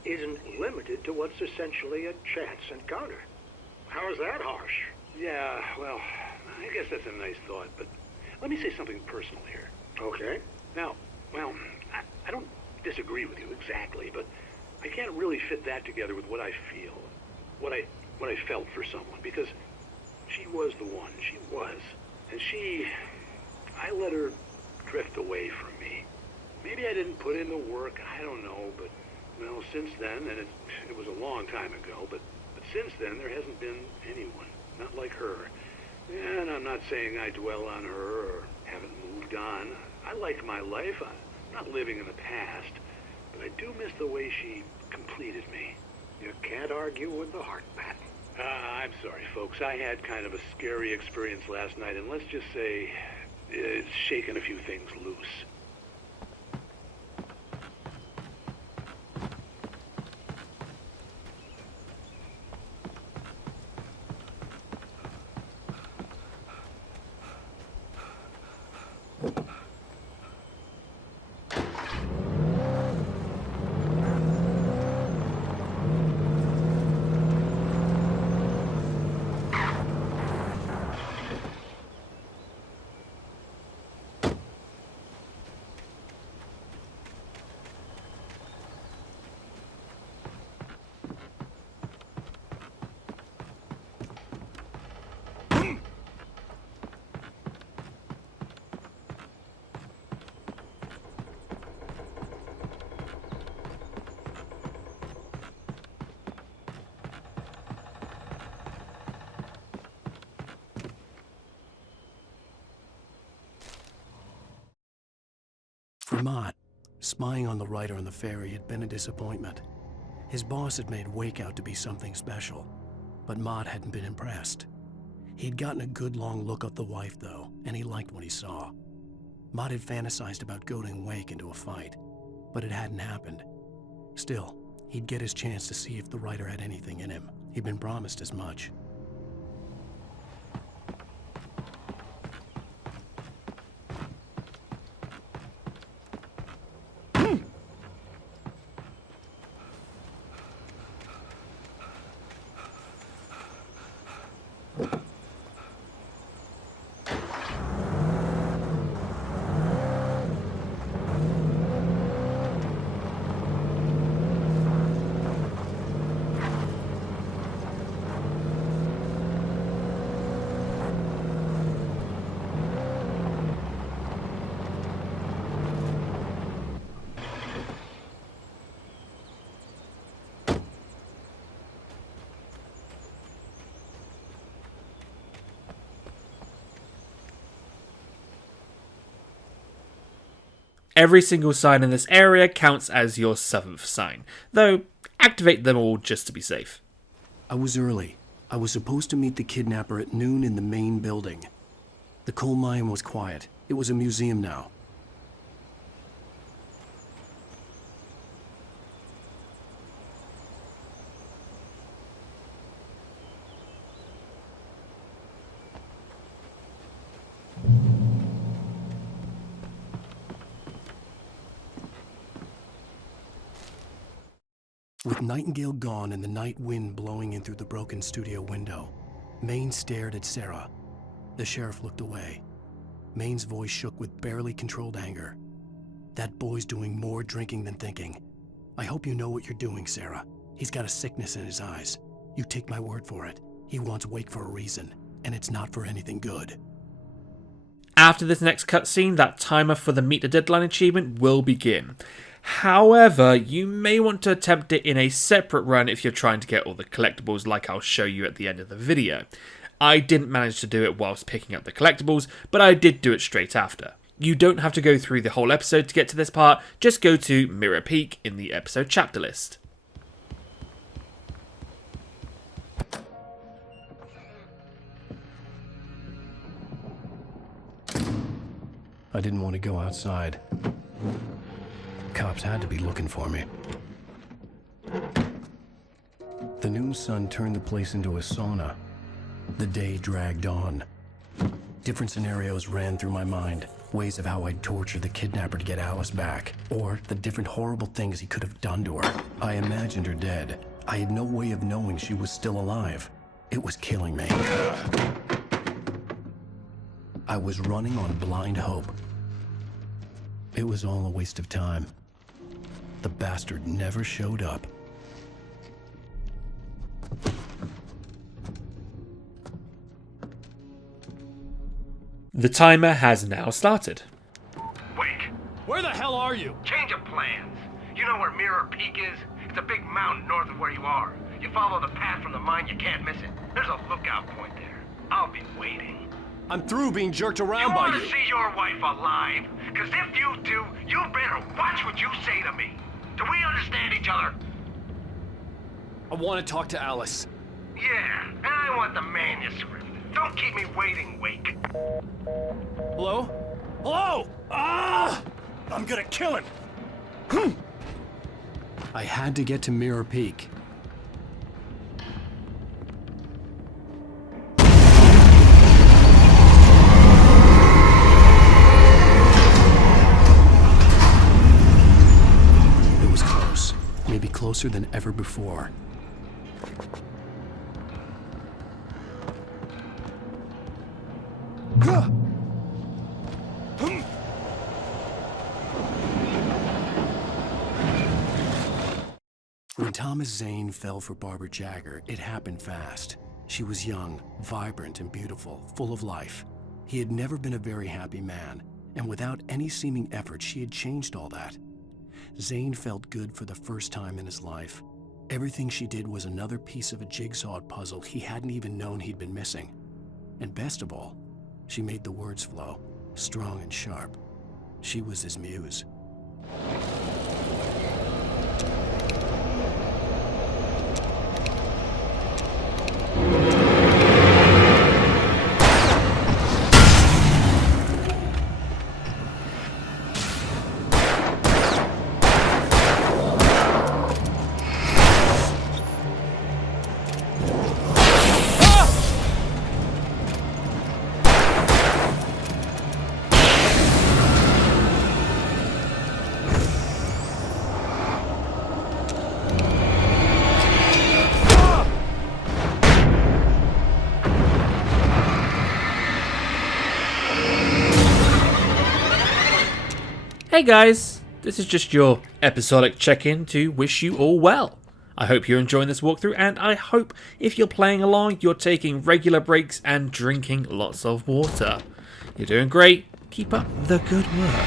isn't limited to what's essentially a chance encounter. How is that harsh? Yeah, well, I guess that's a nice thought, but let me say something personal here. Okay. Now, well, I don't disagree with you exactly, but I can't really fit that together with what I feel, what I felt for someone, because she was the one. She was. And I let her drift away from me. Maybe I didn't put in the work, I don't know, but, well, since then, and it was a long time ago, but since then, there hasn't been anyone, not like her. And I'm not saying I dwell on her or haven't moved on. I like my life. I'm not living in the past, but I do miss the way she completed me. You can't argue with the heart, Pat. I'm sorry, folks. I had kind of a scary experience last night, and let's just say it's shaken a few things loose. For Mott, spying on the writer on the ferry had been a disappointment. His boss had made Wake out to be something special, but Mott hadn't been impressed. He'd gotten a good long look at the wife, though, and he liked what he saw. Mott had fantasized about goading Wake into a fight, but it hadn't happened. Still, he'd get his chance to see if the writer had anything in him. He'd been promised as much. Every single sign in this area counts as your 7th sign, though activate them all just to be safe. I was early. I was supposed to meet the kidnapper at noon in the main building. The coal mine was quiet. It was a museum now. With Nightingale gone and the night wind blowing in through the broken studio window, Maine stared at Sarah. The sheriff looked away. Maine's voice shook with barely controlled anger. That boy's doing more drinking than thinking. I hope you know what you're doing, Sarah. He's got a sickness in his eyes. You take my word for it. He wants Wake for a reason, and it's not for anything good. After this next cutscene, that timer for the Meet the Deadline achievement will begin. However, you may want to attempt it in a separate run if you're trying to get all the collectibles like I'll show you at the end of the video. I didn't manage to do it whilst picking up the collectibles, but I did do it straight after. You don't have to go through the whole episode to get to this part, just go to Mirror Peak in the episode chapter list. I didn't want to go outside. Cops had to be looking for me. The noon sun turned the place into a sauna. The day dragged on. Different scenarios ran through my mind. Ways of how I'd torture the kidnapper to get Alice back. Or the different horrible things he could have done to her. I imagined her dead. I had no way of knowing she was still alive. It was killing me. I was running on blind hope. It was all a waste of time. The bastard never showed up. The timer has now started. Wake! Where the hell are you? Change of plans. You know where Mirror Peak is? It's a big mountain north of where you are. You follow the path from the mine, you can't miss it. There's a lookout point there. I'll be waiting. I'm through being jerked around by You you. want to see your wife alive? Because if you do, you better watch what you say to me. Do we understand each other? I want to talk to Alice. Yeah, and I want the manuscript. Don't keep me waiting, Wake. Hello? Hello? Ah! I'm gonna kill him. I had to get to Mirror Peak. It was close. Maybe closer than ever before. When Thomas Zane fell for Barbara Jagger, it happened fast. She was young, vibrant, and beautiful, full of life. He had never been a very happy man, and without any seeming effort, she had changed all that. Zane felt good for the first time in his life. Everything she did was another piece of a jigsaw puzzle he hadn't even known he'd been missing. And best of all, she made the words flow, strong and sharp. She was his muse. Hey guys, this is just your episodic check-in to wish you all well. I hope you're enjoying this walkthrough, and I hope if you're playing along, you're taking regular breaks and drinking lots of water. You're doing great. Keep up the good work.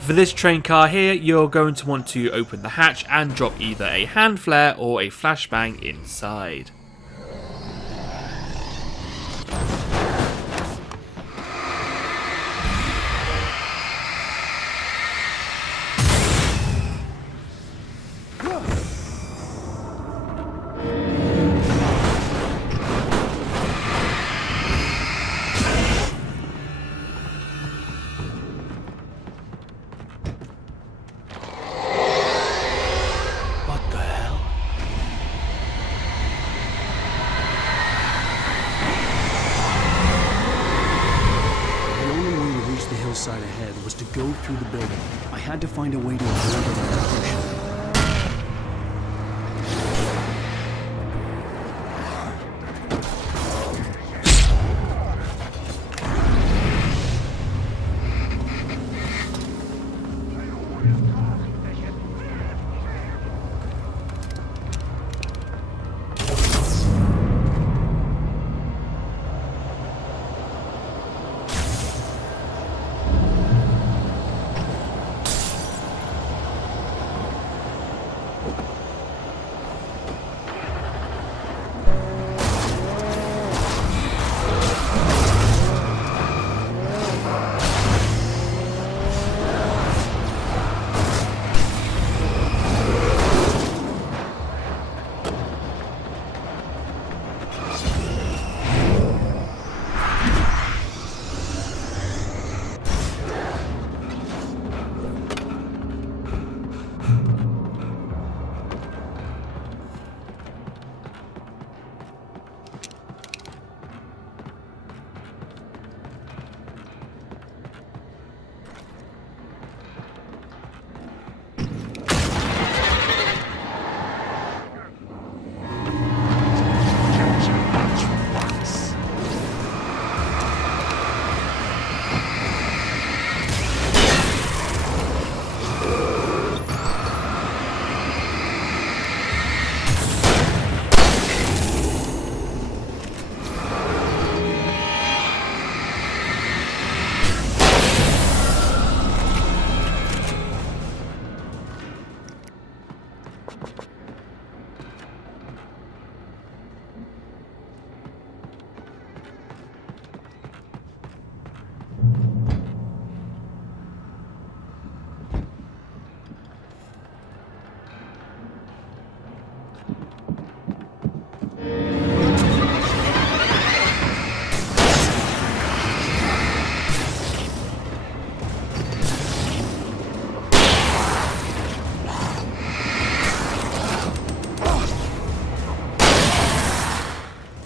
For this train car here, you're going to want to open the hatch and drop either a hand flare or a flashbang inside. Side ahead was to go through the building. I had to find a way to avoid electrocution.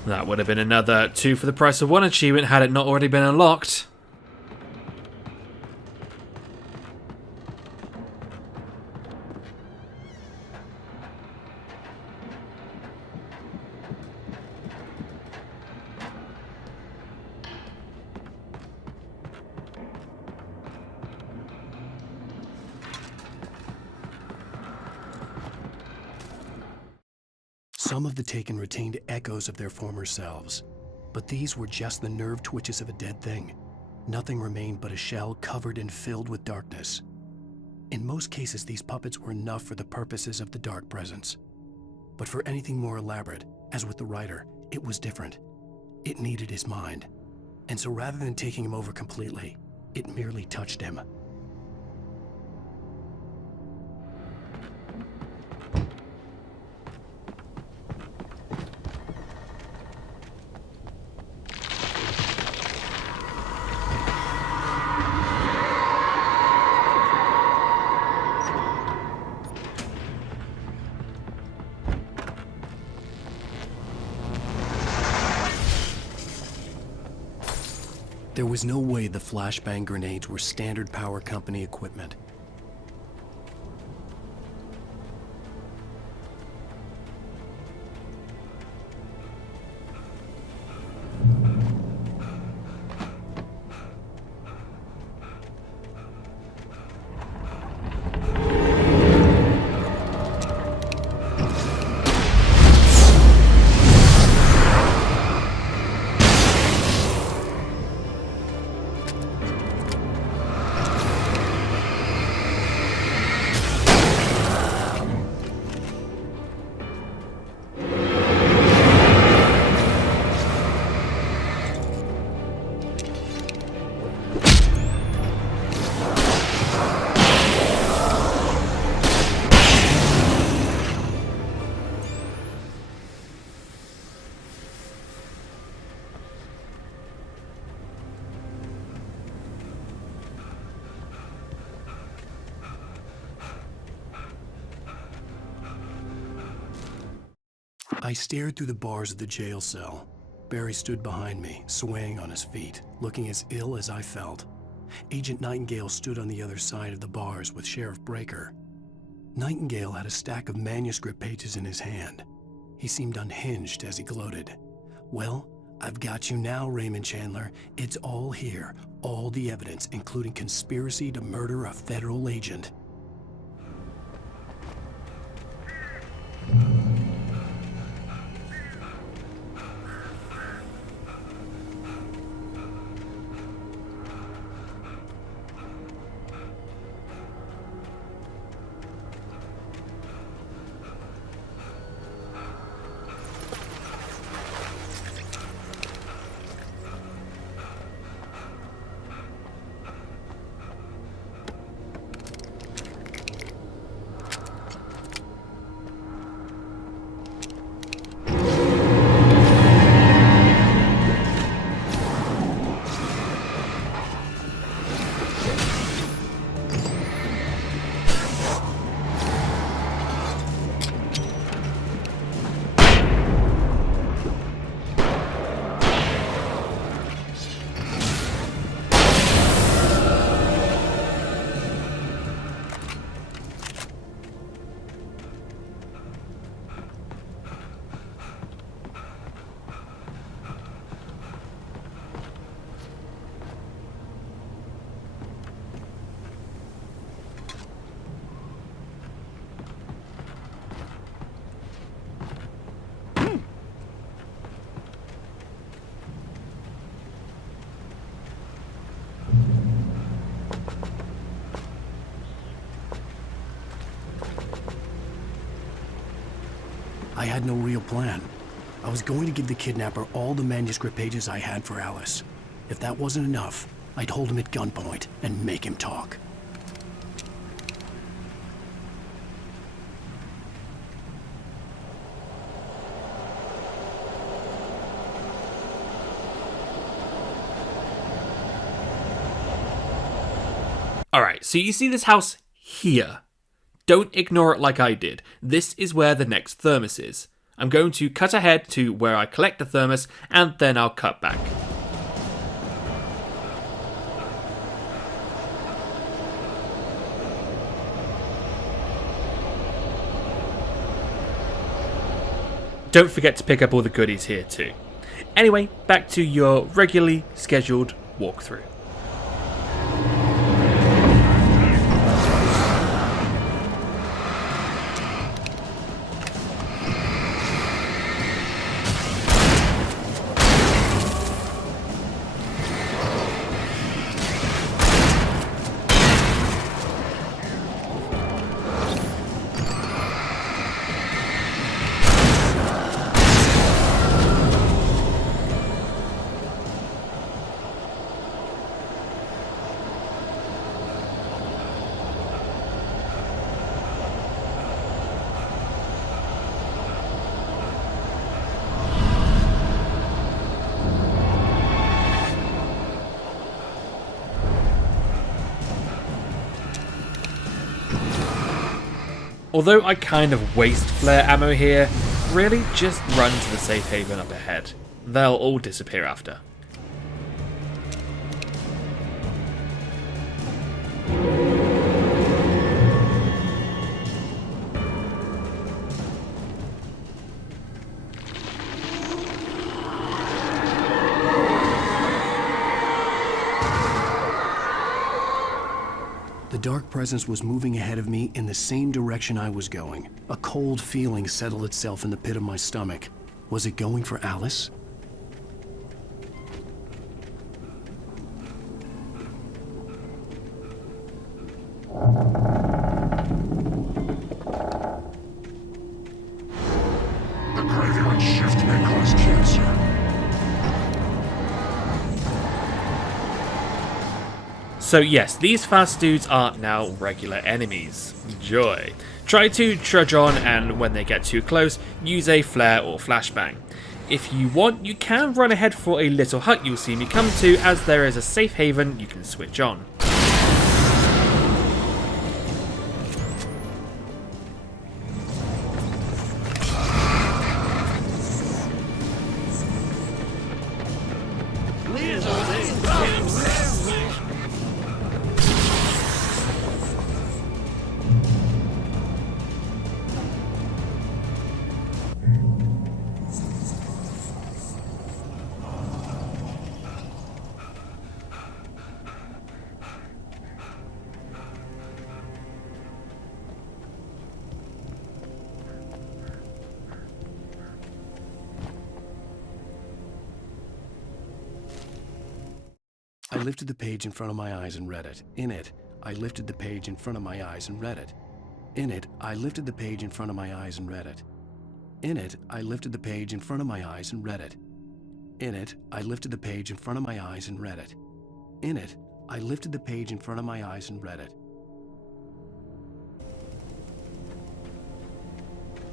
That would have been another 2 for the price of 1 achievement had it not already been unlocked. Some of the Taken retained echoes of their former selves, but these were just the nerve twitches of a dead thing. Nothing remained but a shell covered and filled with darkness. In most cases, these puppets were enough for the purposes of the Dark Presence. But for anything more elaborate, as with the writer, it was different. It needed his mind. And so rather than taking him over completely, it merely touched him. There was no way the flashbang grenades were standard power company equipment. I stared through the bars of the jail cell. Barry stood behind me, swaying on his feet, looking as ill as I felt. Agent Nightingale stood on the other side of the bars with Sheriff Breaker. Nightingale had a stack of manuscript pages in his hand. He seemed unhinged as he gloated. "Well, I've got you now, Raymond Chandler. It's all here. All the evidence, including conspiracy to murder a federal agent." I had no real plan. I was going to give the kidnapper all the manuscript pages I had for Alice. If that wasn't enough, I'd hold him at gunpoint and make him talk. Alright, so you see this house here. Don't ignore it like I did. This is where the next Thermos is. I'm going to cut ahead to where I collect the Thermos and then I'll cut back. Don't forget to pick up all the goodies here too. Anyway, back to your regularly scheduled walkthrough. Although I kind of waste flare ammo here, really just run to the safe haven up ahead. They'll all disappear after. The dark presence was moving ahead of me in the same direction I was going. A cold feeling settled itself in the pit of my stomach. Was it going for Alice? The graveyard shift may cause cancer. So yes, these fast dudes are now regular enemies. Joy. Try to trudge on, and when they get too close, use a flare or flashbang. If you want, you can run ahead for a little hut you'll see me come to, as there is a safe haven you can switch on. I lifted the page in front of my eyes and read it. In it, I lifted the page in front of my eyes and read it. In it, I lifted the page in front of my eyes and read it. In it, I lifted the page in front of my eyes and read it. In it, I lifted the page in front of my eyes and read it. In it, I lifted the page in front of my eyes and read it.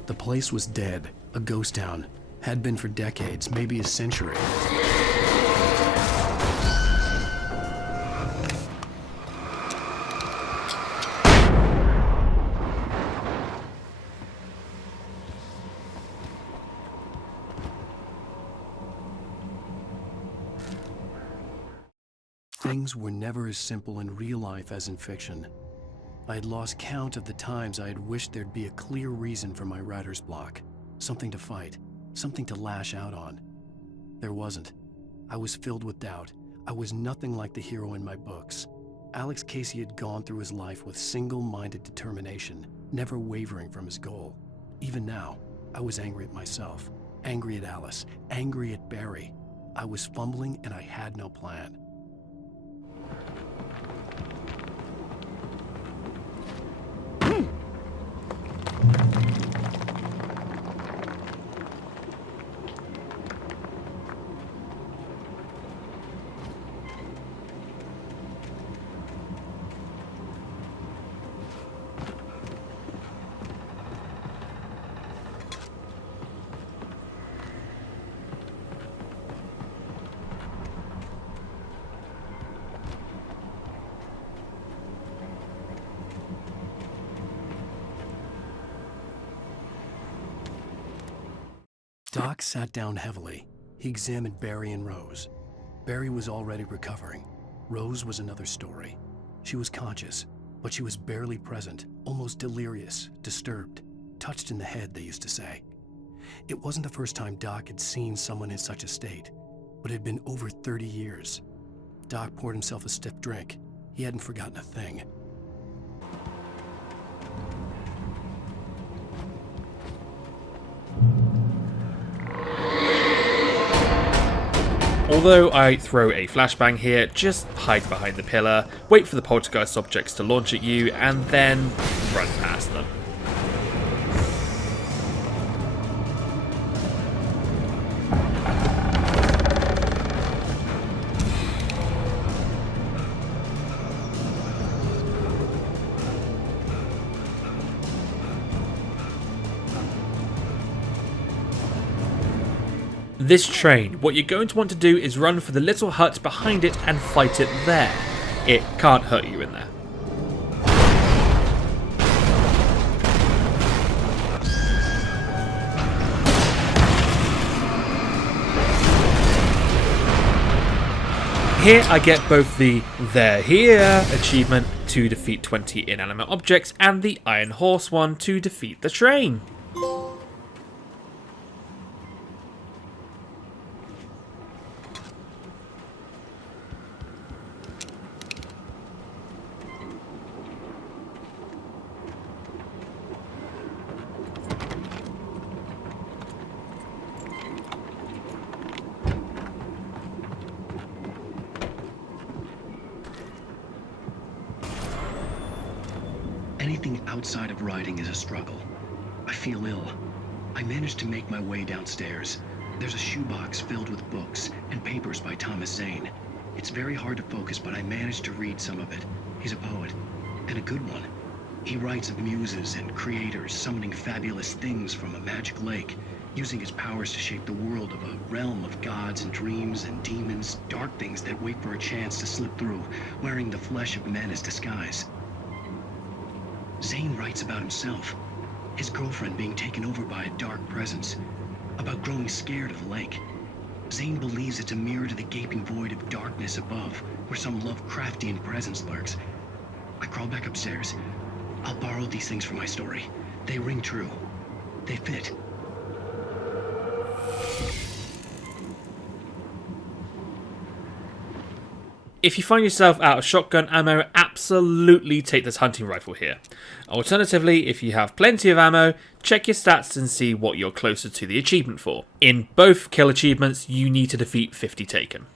The place was dead, a ghost town. Had been for decades, maybe a century. Things were never as simple in real life as in fiction. I had lost count of the times I had wished there'd be a clear reason for my writer's block. Something to fight, something to lash out on. There wasn't. I was filled with doubt. I was nothing like the hero in my books. Alex Casey had gone through his life with single-minded determination, never wavering from his goal. Even now, I was angry at myself, angry at Alice, angry at Barry. I was fumbling and I had no plan. Doc sat down heavily. He examined Barry and Rose. Barry was already recovering. Rose was another story. She was conscious, but she was barely present, almost delirious, disturbed, touched in the head, they used to say. It wasn't the first time Doc had seen someone in such a state, but it had been over 30 years. Doc poured himself a stiff drink. He hadn't forgotten a thing. Although I throw a flashbang here, just hide behind the pillar, wait for the poltergeist objects to launch at you, and then run past them. This train, what you're going to want to do is run for the little hut behind it and fight it there. It can't hurt you in there. Here I get both the "They're Here" achievement to defeat 20 inanimate objects and the Iron Horse one to defeat the train. Anything outside of writing is a struggle. I feel ill. I managed to make my way downstairs. There's a shoebox filled with books and papers by Thomas Zane. It's very hard to focus, but I managed to read some of it. He's a poet, and a good one. He writes of muses and creators summoning fabulous things from a magic lake, using his powers to shape the world of a realm of gods and dreams and demons, dark things that wait for a chance to slip through, wearing the flesh of men as disguise. Zane writes about himself, his girlfriend being taken over by a dark presence, about growing scared of the lake. Zane believes it's a mirror to the gaping void of darkness above, where some Lovecraftian presence lurks. I crawl back upstairs. I'll borrow these things for my story. They ring true. They fit. If you find yourself out of shotgun ammo, absolutely take this hunting rifle here. Alternatively, if you have plenty of ammo, check your stats and see what you're closer to the achievement for. In both kill achievements, you need to defeat 50 taken.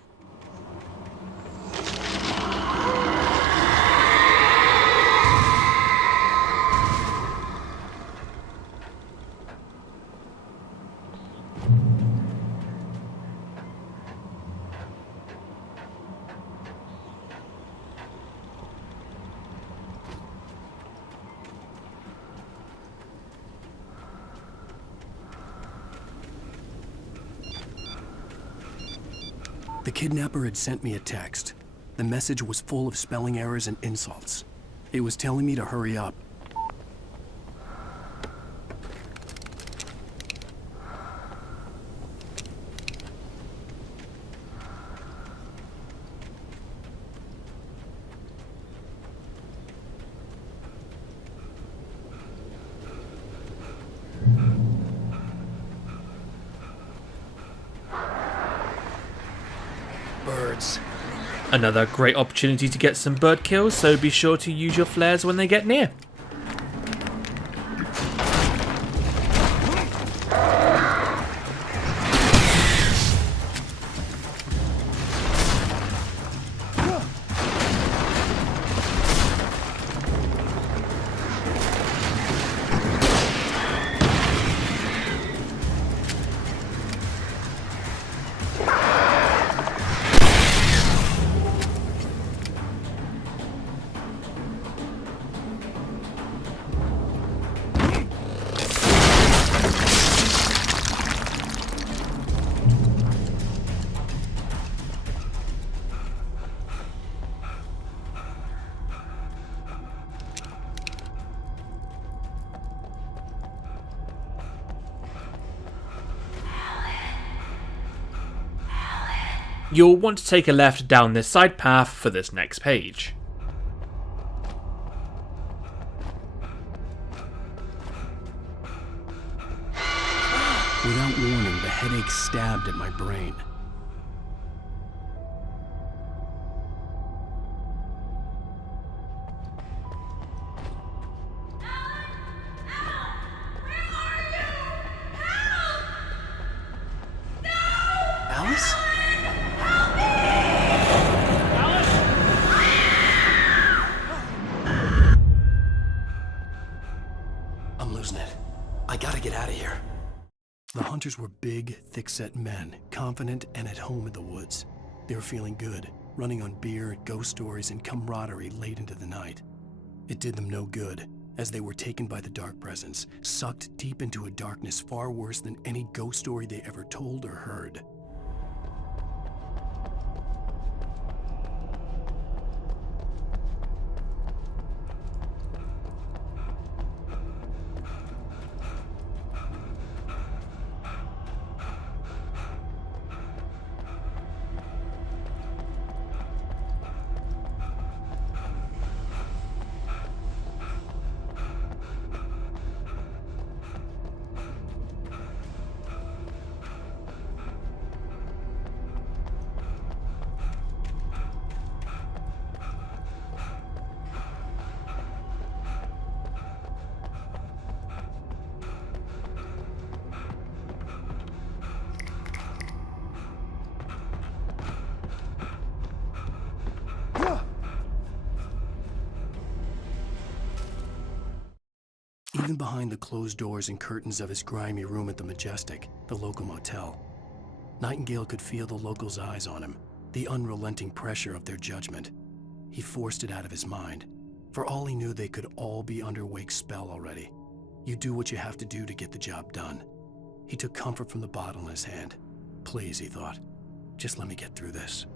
The kidnapper had sent me a text. The message was full of spelling errors and insults. It was telling me to hurry up. Birds. Another great opportunity to get some bird kills, so be sure to use your flares when they get near. You'll want to take a left down this side path for this next page. Without warning, the headache stabbed at my brain. Alice? I'm losing it. I gotta get out of here. The hunters were big, thick-set men, confident and at home in the woods. They were feeling good, running on beer, ghost stories, and camaraderie late into the night. It did them no good, as they were taken by the dark presence, sucked deep into a darkness far worse than any ghost story they ever told or heard. Even behind the closed doors and curtains of his grimy room at the Majestic, the local motel, Nightingale could feel the locals' eyes on him, the unrelenting pressure of their judgment. He forced it out of his mind. For all he knew, they could all be under Wake's spell already. You do what you have to do to get the job done. He took comfort from the bottle in his hand. Please, he thought, just let me get through this.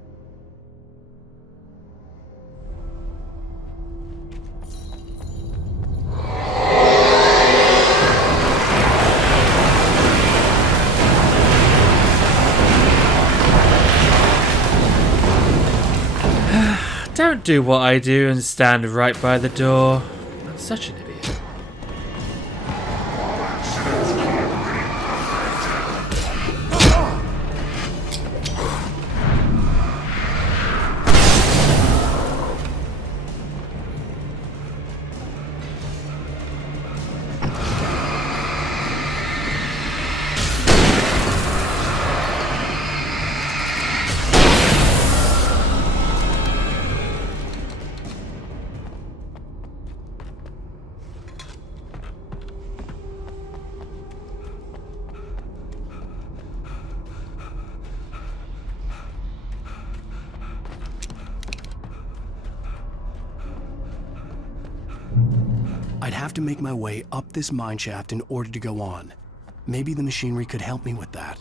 Don't do what I do and stand right by the door. I'm such an idiot. I'd have to make my way up this mine shaft in order to go on. Maybe the machinery could help me with that.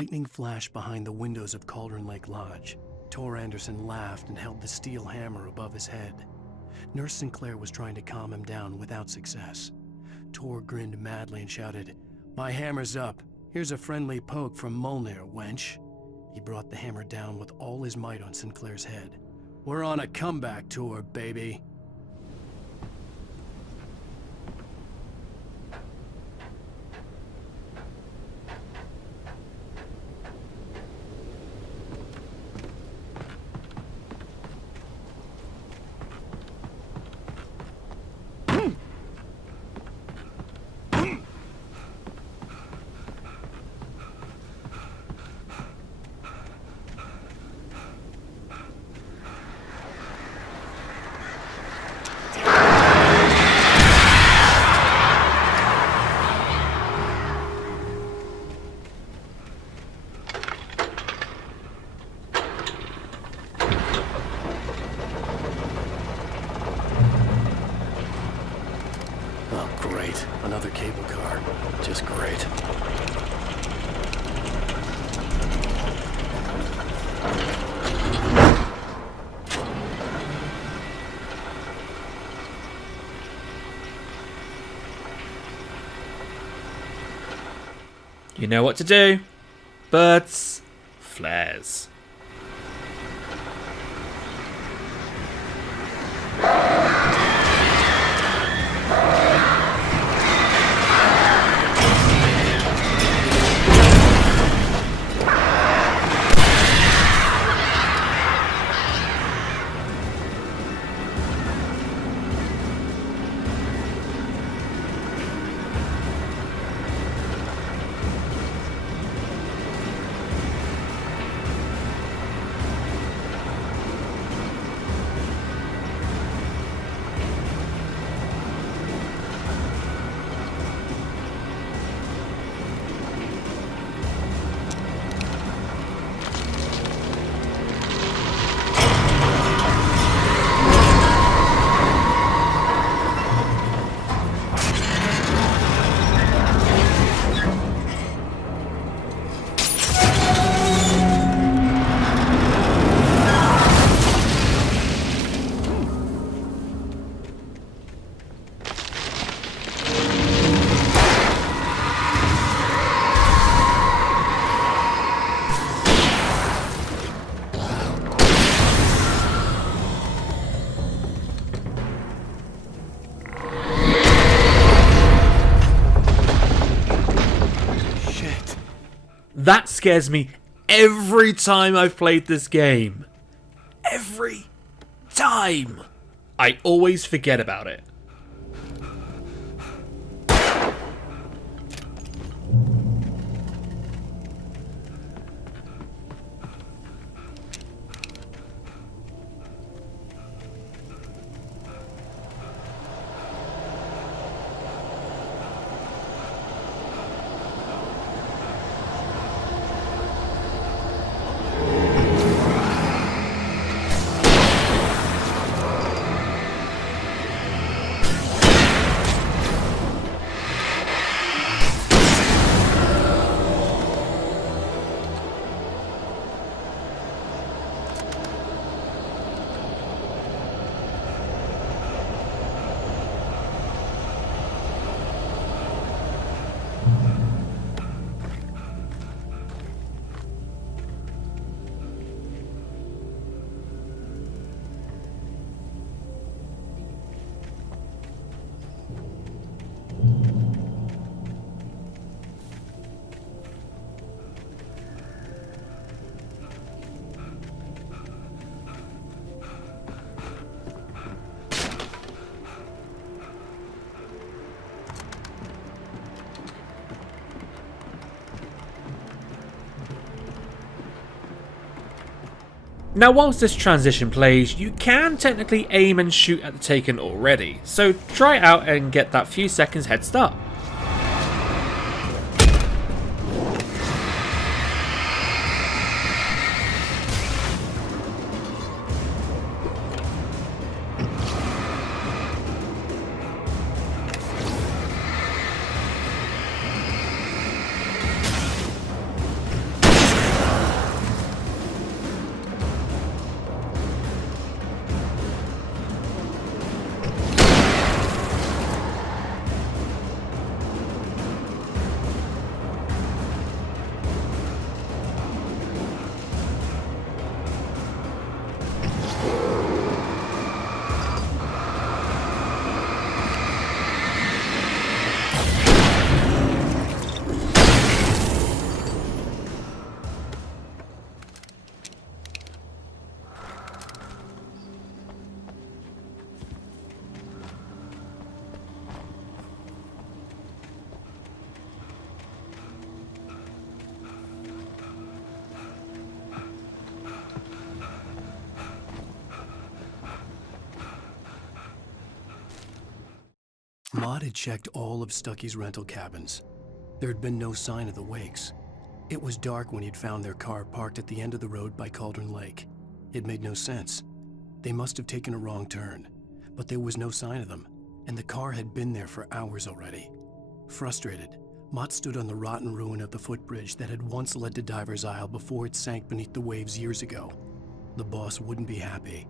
Lightning flashed behind the windows of Cauldron Lake Lodge. Tor Anderson laughed and held the steel hammer above his head. Nurse Sinclair was trying to calm him down without success. Tor grinned madly and shouted, "My hammer's up. Here's a friendly poke from Molnir, wench." He brought the hammer down with all his might on Sinclair's head. "We're on a comeback tour, baby." Another cable car. Just great. You know what to do. Birds, flares. That scares me every time I've played this game. Every time. I always forget about it. Now whilst this transition plays, you can technically aim and shoot at the Taken already, so try it out and get that few seconds head start. Maud had checked all of Stucky's rental cabins. There had been no sign of the Wakes. It was dark when he'd found their car parked at the end of the road by Cauldron Lake. It made no sense. They must have taken a wrong turn, but there was no sign of them, and the car had been there for hours already. Frustrated, Mott stood on the rotten ruin of the footbridge that had once led to Diver's Isle before it sank beneath the waves years ago. The boss wouldn't be happy.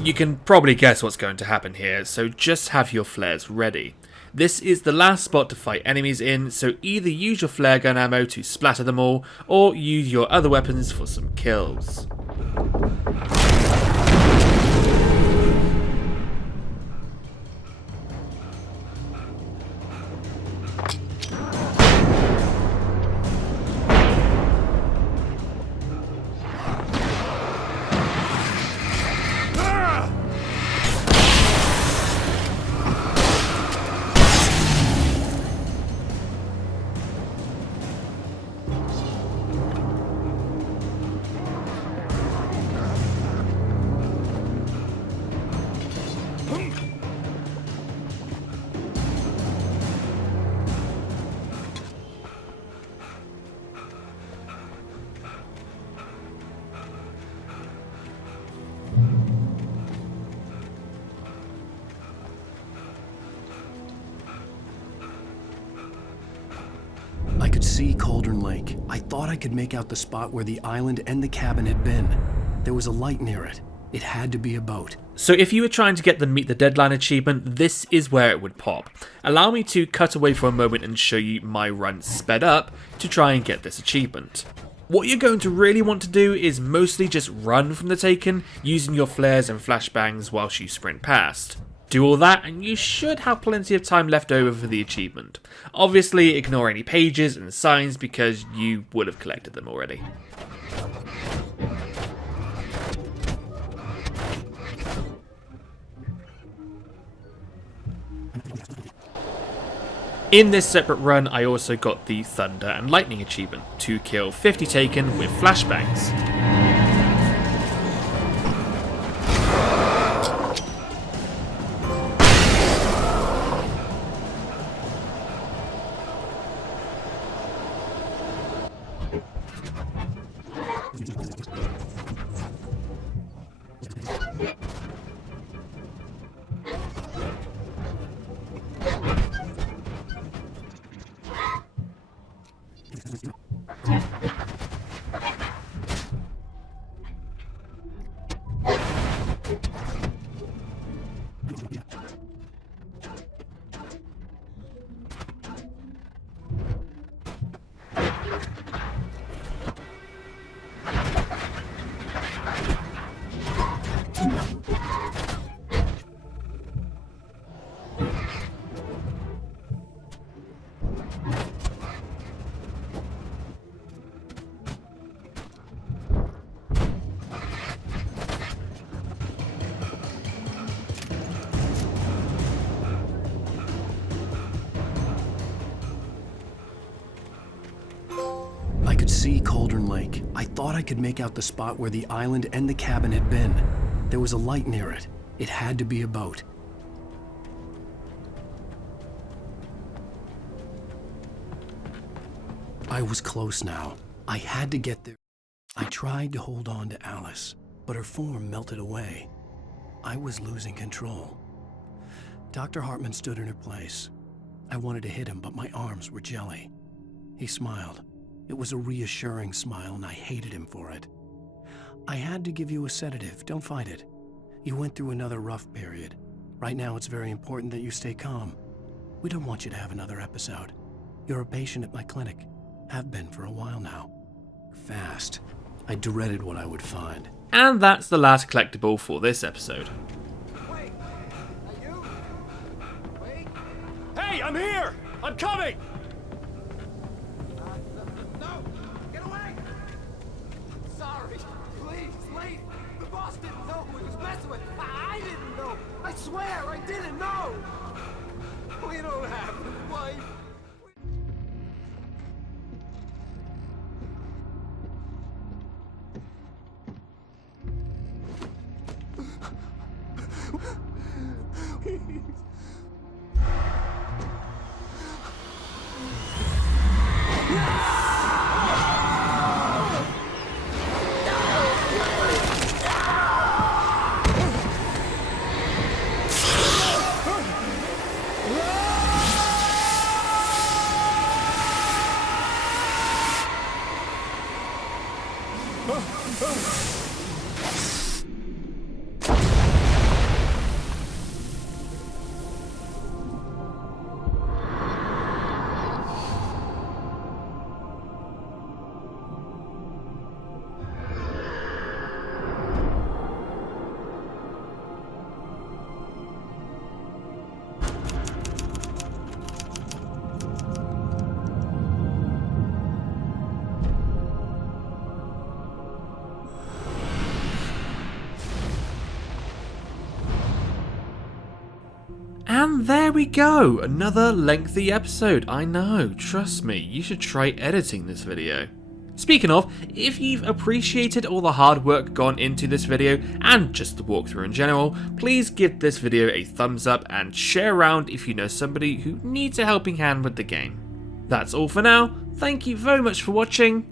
You can probably guess what's going to happen here, so just have your flares ready. This is the last spot to fight enemies in, so either use your flare gun ammo to splatter them all, or use your other weapons for some kills. I could see Cauldron Lake. I thought I could make out the spot where the island and the cabin had been. There was a light near it. It had to be a boat. So if you were trying to get the Meet the Deadline achievement, this is where it would pop. Allow me to cut away for a moment and show you my run sped up to try and get this achievement. What you're going to really want to do is mostly just run from the Taken, using your flares and flashbangs whilst you sprint past. Do all that and you should have plenty of time left over for the achievement. Obviously ignore any pages and signs because you would have collected them already. In this separate run, I also got the Thunder and Lightning achievement, to kill 50 Taken with flashbangs. I could see Cauldron Lake. I thought I could make out the spot where the island and the cabin had been. There was a light near it. It had to be a boat. I was close now. I had to get there. I tried to hold on to Alice, but her form melted away. I was losing control. Dr. Hartman stood in her place. I wanted to hit him, but my arms were jelly. He smiled. It was a reassuring smile, and I hated him for it. I had to give you a sedative. Don't fight it. You went through another rough period. Right now, it's very important that you stay calm. We don't want you to have another episode. You're a patient at my clinic. Have been for a while now. Fast. I dreaded what I would find. And that's the last collectible for this episode. Hey, I'm here! I'm coming! No! Get away! Sorry. Please, leave. The boss didn't know who he was messing with. I didn't know. I swear I didn't know. We don't have a wife. And there we go, another lengthy episode. I know, trust me, you should try editing this video. Speaking of, if you've appreciated all the hard work gone into this video and just the walkthrough in general, please give this video a thumbs up and share around if you know somebody who needs a helping hand with the game. That's all for now, thank you very much for watching,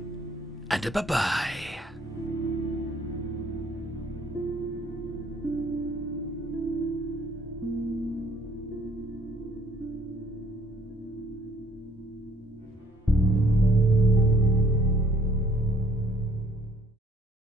and bye bye.